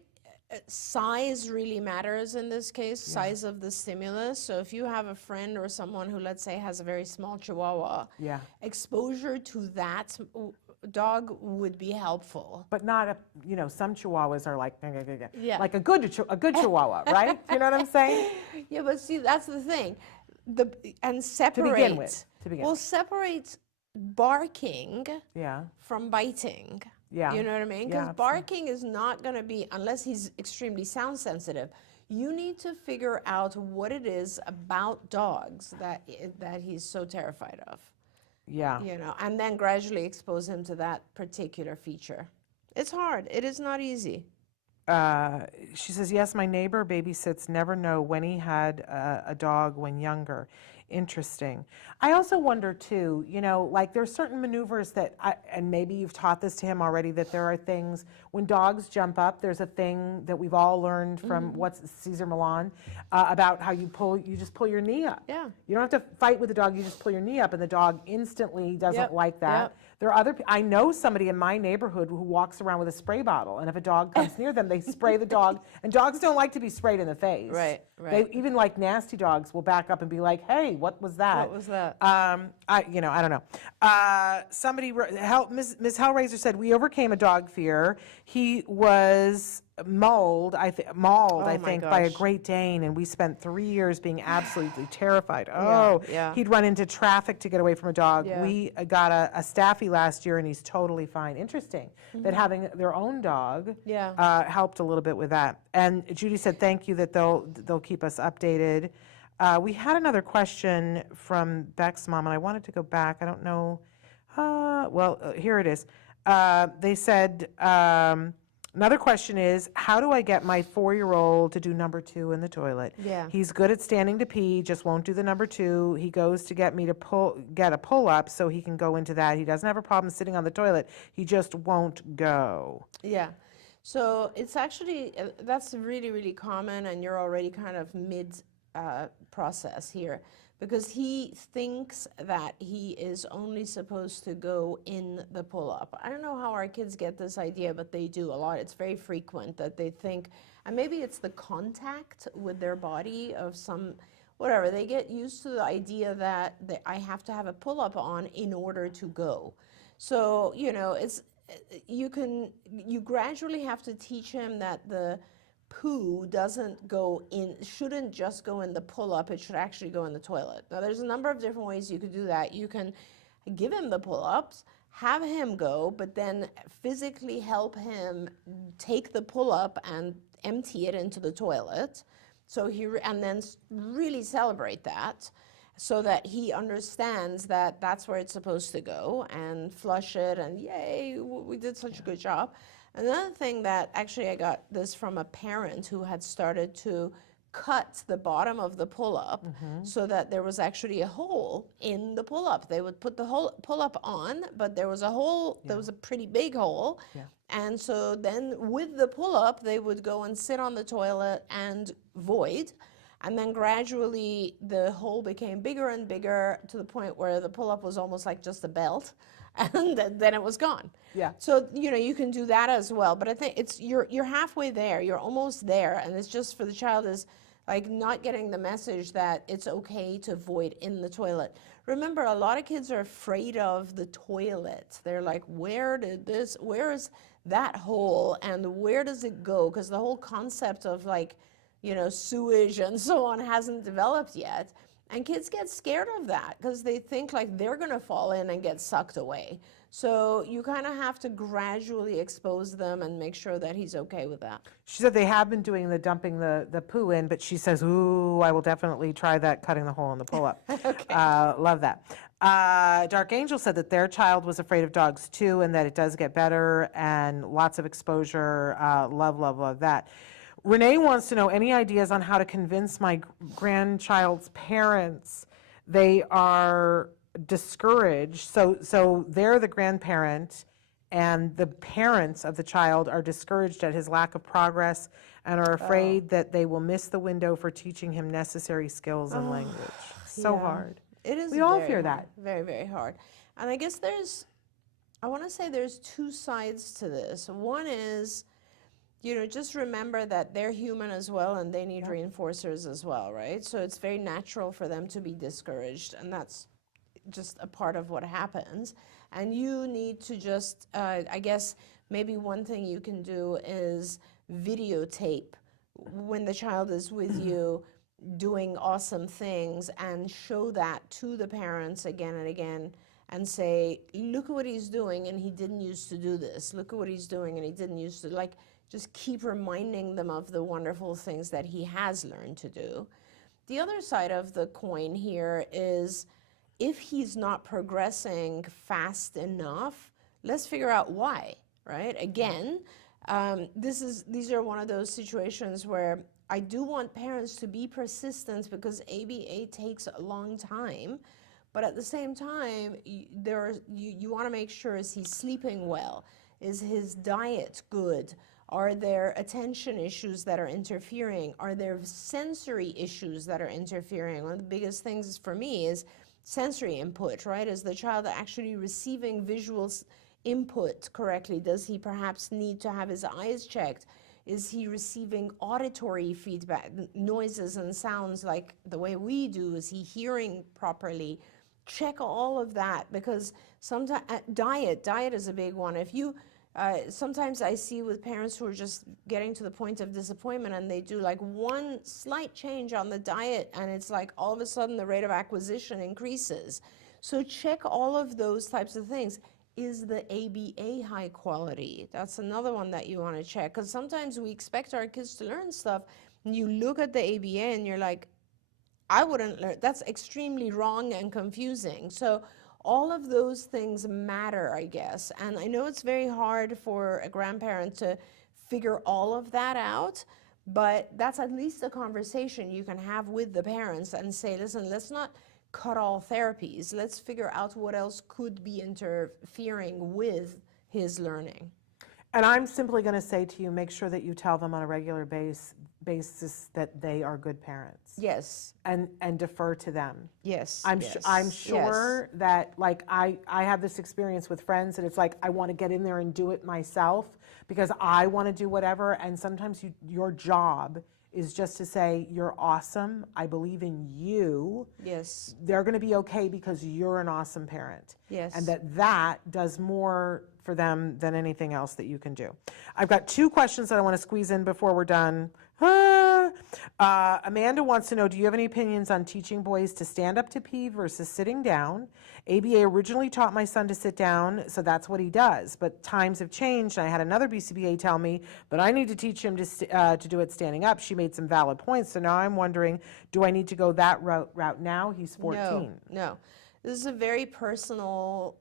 size really matters in this case, size of the stimulus. So if you have a friend or someone who, let's say, has a very small chihuahua, exposure to that dog would be helpful. But not some chihuahuas are like, like a good chihuahua, right? You know what I'm saying? Yeah, but see, that's the thing. Separate. To begin with. Well, separate barking from biting. Yeah. You know what I mean? Because barking is not going to be, unless he's extremely sound sensitive, you need to figure out what it is about dogs that he's so terrified of. Yeah. You know, and then gradually expose him to that particular feature. It's hard. It is not easy. She says, yes, my neighbor babysits, never know when he had a dog when younger. Interesting. I also wonder too, like there's certain maneuvers that, and maybe you've taught this to him already, that there are things, when dogs jump up, there's a thing that we've all learned from Cesar Millan, about how you just pull your knee up. Yeah. You don't have to fight with the dog, you just pull your knee up and the dog instantly doesn't like that. There are I know somebody in my neighborhood who walks around with a spray bottle, and if a dog comes near them, they spray the dog, and dogs don't like to be sprayed in the face. Right. They, even like nasty dogs will back up and be like, hey, what was that? What was that? I don't know. Somebody, Ms. Hellraiser said, we overcame a dog fear. He was mauled, I think, by a Great Dane, and we spent 3 years being absolutely terrified. He'd run into traffic to get away from a dog. We got a Staffy last year, and he's totally fine. Interesting that having their own dog helped a little bit with that. And Judy said, thank you, that they'll keep us updated. We had another question from Beck's mom, and I wanted to go back. I don't know. Here it is. They said, Another question is, how do I get my 4-year-old to do number 2 in the toilet? Yeah. He's good at standing to pee, just won't do the number 2. He goes to get me to get a pull-up so he can go into that. He doesn't have a problem sitting on the toilet. He just won't go. Yeah. So it's actually, that's really, really common, and you're already kind of mid process here, because he thinks that he is only supposed to go in the pull-up. I don't know how our kids get this idea, but they do a lot. It's very frequent that they think, and maybe it's the contact with their body of some, whatever, they get used to the idea that I have to have a pull-up on in order to go. So, you know, you gradually have to teach him that the poo shouldn't just go in the pull-up, it should actually go in the toilet. Now, there's a number of different ways you could do that. You can give him the pull-ups, have him go, but then physically help him take the pull-up and empty it into the toilet. So and then really celebrate that, so that he understands that that's where it's supposed to go, and flush it, and yay, we did such a good job. Another thing that actually I got this from a parent who had started to cut the bottom of the pull-up so that there was actually a hole in the pull-up. They would put the whole pull-up on, but there was a hole, there was a pretty big hole. Yeah. And so then with the pull-up, they would go and sit on the toilet and void. And then gradually the hole became bigger and bigger to the point where the pull-up was almost like just a belt, and then it was gone. Yeah. So, you know, you can do that as well. But I think you're halfway there. You're almost there. And it's just for the child is like not getting the message that it's okay to void in the toilet. Remember, a lot of kids are afraid of the toilet. They're like, where is that hole and where does it go? Because the whole concept of like, you know, sewage and so on hasn't developed yet. And kids get scared of that because they think like they're going to fall in and get sucked away. So you kind of have to gradually expose them and make sure that he's okay with that. She said they have been doing the dumping the poo in, but she says, ooh, I will definitely try that, cutting the hole in the pull-up. Okay. Love that. Dark Angel said that their child was afraid of dogs too, and that it does get better, and lots of exposure. Love that. Renee wants to know any ideas on how to convince my grandchild's parents. They are discouraged. So they're the grandparent, and the parents of the child are discouraged at his lack of progress and are afraid that they will miss the window for teaching him necessary skills and language. So hard. It is. We all fear that. Very, very hard. And I guess I want to say there's two sides to this. One is, you know, just remember that they're human as well, and they need reinforcers as well, right? So it's very natural for them to be discouraged, and that's just a part of what happens. And you need to just, I guess, maybe one thing you can do is videotape when the child is with you doing awesome things, and show that to the parents again and again, and say, look at what he's doing, and he didn't used to do this. Look at what he's doing, and he didn't used to, like, just keep reminding them of the wonderful things that he has learned to do. The other side of the coin here is, if he's not progressing fast enough, let's figure out why, right? Again, these are one of those situations where I do want parents to be persistent, because ABA takes a long time, but at the same time, you want to make sure, is he sleeping well? Is his diet good? Are there attention issues that are interfering? Are there sensory issues that are interfering? One of the biggest things for me is sensory input, right? Is the child actually receiving visual input correctly? Does he perhaps need to have his eyes checked? Is he receiving auditory feedback, noises and sounds like the way we do? Is he hearing properly? Check all of that, because sometimes diet is a big one. If you sometimes I see with parents who are just getting to the point of disappointment, and they do like one slight change on the diet, and it's like all of a sudden the rate of acquisition increases. So check all of those types of things. Is the ABA high quality? That's another one that you want to check, because sometimes we expect our kids to learn stuff, and you look at the ABA and you're like, I wouldn't learn. That's extremely wrong and confusing. So all of those things matter, I guess. And I know it's very hard for a grandparent to figure all of that out, but that's at least a conversation you can have with the parents and say, listen, let's not cut all therapies. Let's figure out what else could be interfering with his learning. And I'm simply going to say to you, make sure that you tell them on a regular basis that they are good parents. Yes. And defer to them. Yes. I'm yes, sure that, like, I have this experience with friends, and it's like I want to get in there and do it myself because I want to do whatever. And sometimes your job is just to say, you're awesome. I believe in you. Yes. They're going to be okay because you're an awesome parent. Yes. And that does more for them than anything else that you can do. I've got 2 questions that I want to squeeze in before we're done. Amanda wants to know, do you have any opinions on teaching boys to stand up to pee versus sitting down? ABA originally taught my son to sit down, so that's what he does. But times have changed, and I had another BCBA tell me, but I need to teach him to do it standing up. She made some valid points, so now I'm wondering, do I need to go that route now? He's 14. No. This is a very personal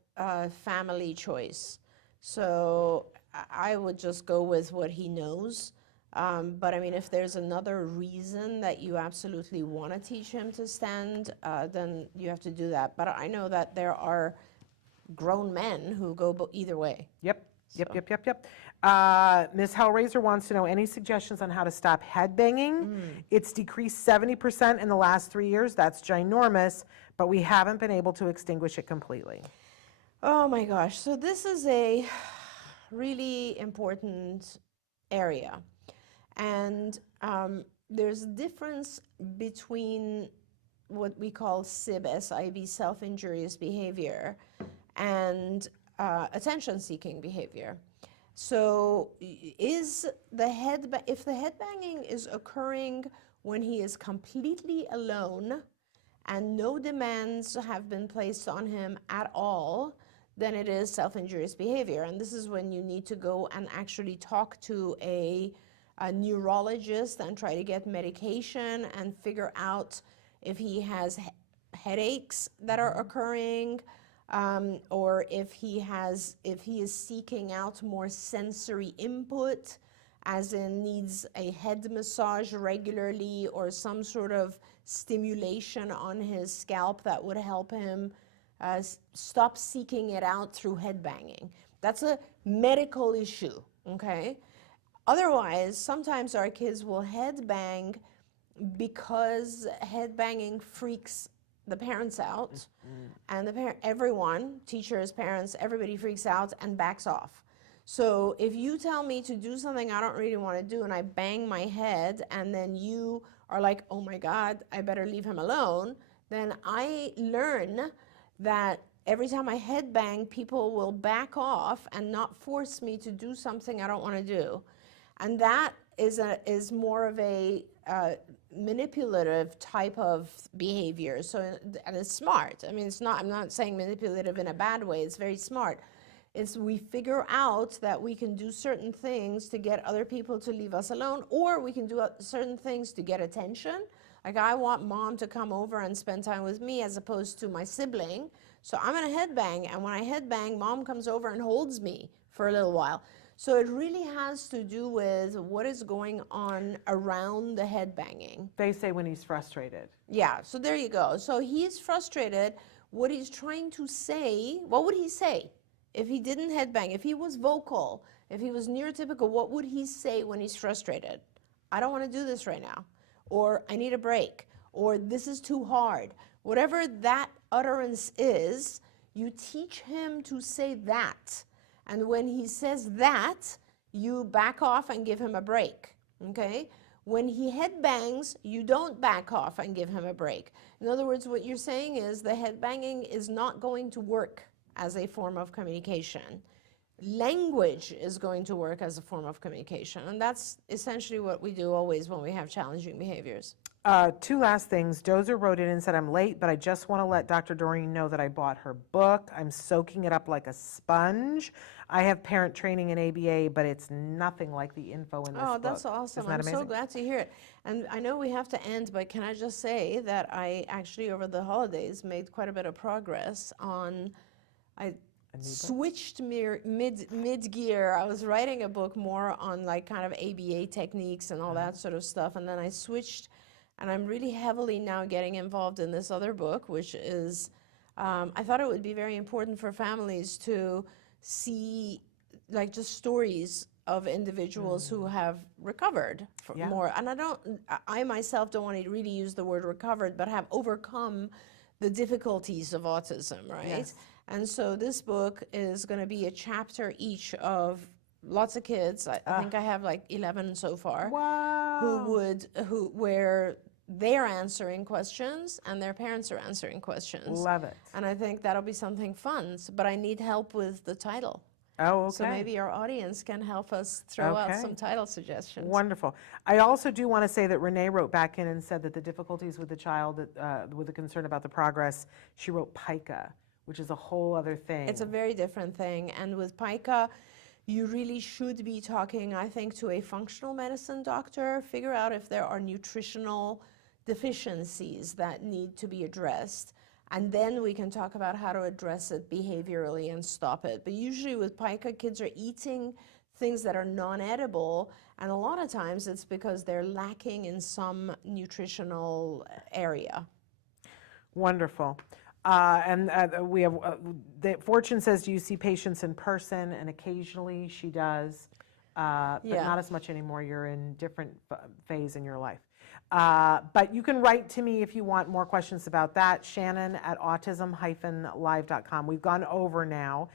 family choice. So I would just go with what he knows. But I mean, if there's another reason that you absolutely want to teach him to stand, then you have to do that. But I know that there are grown men who go either way. Yep. Ms. Hellraiser wants to know any suggestions on how to stop head banging. It's decreased 70% in the last 3 years. That's ginormous, but we haven't been able to extinguish it completely. Oh my gosh. So this is a really important area. And there's a difference between what we call SIB, S-I-B, self-injurious behavior, and attention-seeking behavior. So if the head banging is occurring when he is completely alone and no demands have been placed on him at all, then it is self-injurious behavior. And this is when you need to go and actually talk to a neurologist and try to get medication and figure out if he has headaches that are occurring, or if he is seeking out more sensory input, as in needs a head massage regularly or some sort of stimulation on his scalp that would help him stop seeking it out through head banging. That's a medical issue, okay? Otherwise, sometimes our kids will head bang because head banging freaks the parents out, and everyone, teachers, parents, everybody freaks out and backs off. So if you tell me to do something I don't really want to do and I bang my head and then you are like, oh my God, I better leave him alone, then I learn that every time I head bang, people will back off and not force me to do something I don't want to do. And that is more of a manipulative type of behavior. So, and it's smart. I mean, I'm not saying manipulative in a bad way. It's very smart. It's we figure out that we can do certain things to get other people to leave us alone, or we can do certain things to get attention. Like, I want mom to come over and spend time with me as opposed to my sibling. So I'm going to head bang, and when I head bang, mom comes over and holds me for a little while. So it really has to do with what is going on around the head banging. They say when he's frustrated. Yeah, so there you go. So he's frustrated. What he's trying to say, what would he say if he didn't head bang? If he was vocal, if he was neurotypical, what would he say when he's frustrated? I don't want to do this right now. Or I need a break. Or this is too hard. Whatever that utterance is, you teach him to say that. And when he says that, you back off and give him a break, okay? When he head bangs, you don't back off and give him a break. In other words, what you're saying is the head banging is not going to work as a form of communication. Language is going to work as a form of communication. And that's essentially what we do always when we have challenging behaviors. 2 last things. Dozer wrote in and said, I'm late, but I just want to let Dr. Doreen know that I bought her book. I'm soaking it up like a sponge. I have parent training in ABA, but it's nothing like the info in this book. Oh, that's awesome. Isn't that I'm so glad to hear it. And I know we have to end, but can I just say that I actually, over the holidays, made quite a bit of progress on, switched mid gear. I was writing a book more on like kind of ABA techniques and all that sort of stuff, and then I switched, and I'm really heavily now getting involved in this other book, which is I thought it would be very important for families to see like just stories of individuals who have recovered more. And I myself don't want to really use the word recovered, but have overcome the difficulties of autism, right? Yes. And so this book is going to be a chapter each of lots of kids. I think I have like 11 so far. Wow. Where they're answering questions and their parents are answering questions. Love it. And I think that'll be something fun. But I need help with the title. Oh, okay. So maybe our audience can help us throw out some title suggestions. Wonderful. I also do want to say that Renee wrote back in and said that the difficulties with the child, with the concern about the progress, she wrote pica, which is a whole other thing. It's a very different thing. And with pica, you really should be talking, I think, to a functional medicine doctor, figure out if there are nutritional deficiencies that need to be addressed. And then we can talk about how to address it behaviorally and stop it. But usually with pica, kids are eating things that are non-edible, and a lot of times it's because they're lacking in some nutritional area. Wonderful. We have, Fortune says, do you see patients in person? And occasionally she does, but not as much anymore. You're in different phase in your life. But you can write to me if you want more questions about that. Shannon at autism-live.com. We've gone over now.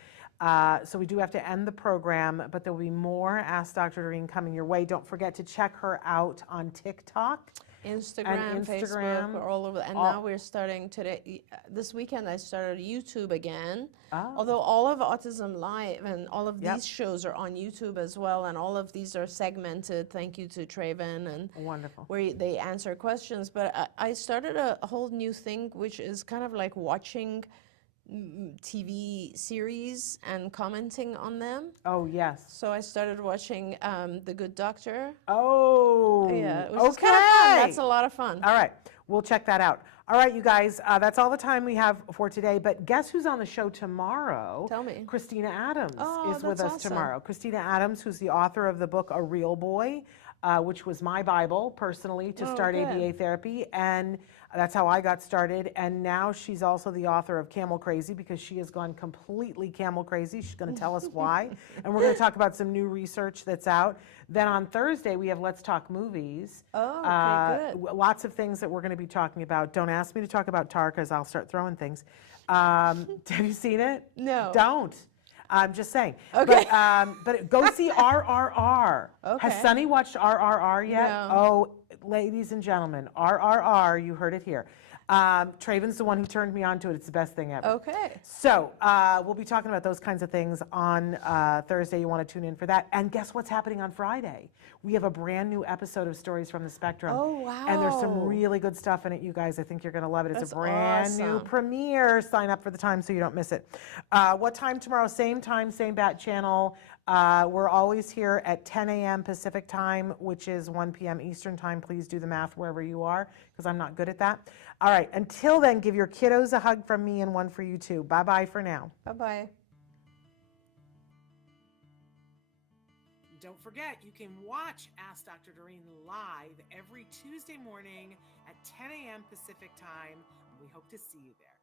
So we do have to end the program, but there will be more Ask Dr. Doreen coming your way. Don't forget to check her out on TikTok. Instagram, Facebook, all over. And now we're starting today. This weekend I started YouTube again. Although all of Autism Live and all of these shows are on YouTube as well, and all of these are segmented. Thank you to Traven and wonderful, where they answer questions. But I started a whole new thing, which is kind of like watching TV series and commenting on them. Oh, yes. So I started watching The Good Doctor. Oh, yeah, which is kind of fun. That's a lot of fun. All right, we'll check that out. All right, you guys, that's all the time we have for today. But guess who's on the show tomorrow? Tell me. Christina Adams is with us awesome. tomorrow. Christina Adams, who's the author of the book A Real Boy, which was my Bible, personally, to start ABA therapy. And that's how I got started. And now she's also the author of Camel Crazy, because she has gone completely camel crazy. She's going to tell us why. And we're going to talk about some new research that's out. Then on Thursday, we have Let's Talk Movies. Oh, okay, good. Lots of things that we're going to be talking about. Don't ask me to talk about Tar, because I'll start throwing things. Have you seen it? No. Don't. I'm just saying. Okay. But go see RRR. Okay. Has Sunny watched RRR yet? No. Oh, ladies and gentlemen, RRR, you heard it here. Traven's the one who turned me on to it. It's the best thing ever. Okay. So we'll be talking about those kinds of things on Thursday. You want to tune in for that. And guess what's happening on Friday? We have a brand new episode of Stories from the Spectrum. Oh, wow. And there's some really good stuff in it, you guys. I think you're going to love it. It's That's a brand new awesome. premiere. Sign up for the time so you don't miss it. What time tomorrow? Same time, same bat channel. We're always here at 10 a.m. Pacific time, which is 1 p.m. Eastern time. Please do the math wherever you are, because I'm not good at that. All right, until then, give your kiddos a hug from me and one for you too. Bye-bye for now. Bye-bye. Don't forget, you can watch Ask Dr. Doreen live every Tuesday morning at 10 a.m. Pacific time. We hope to see you there.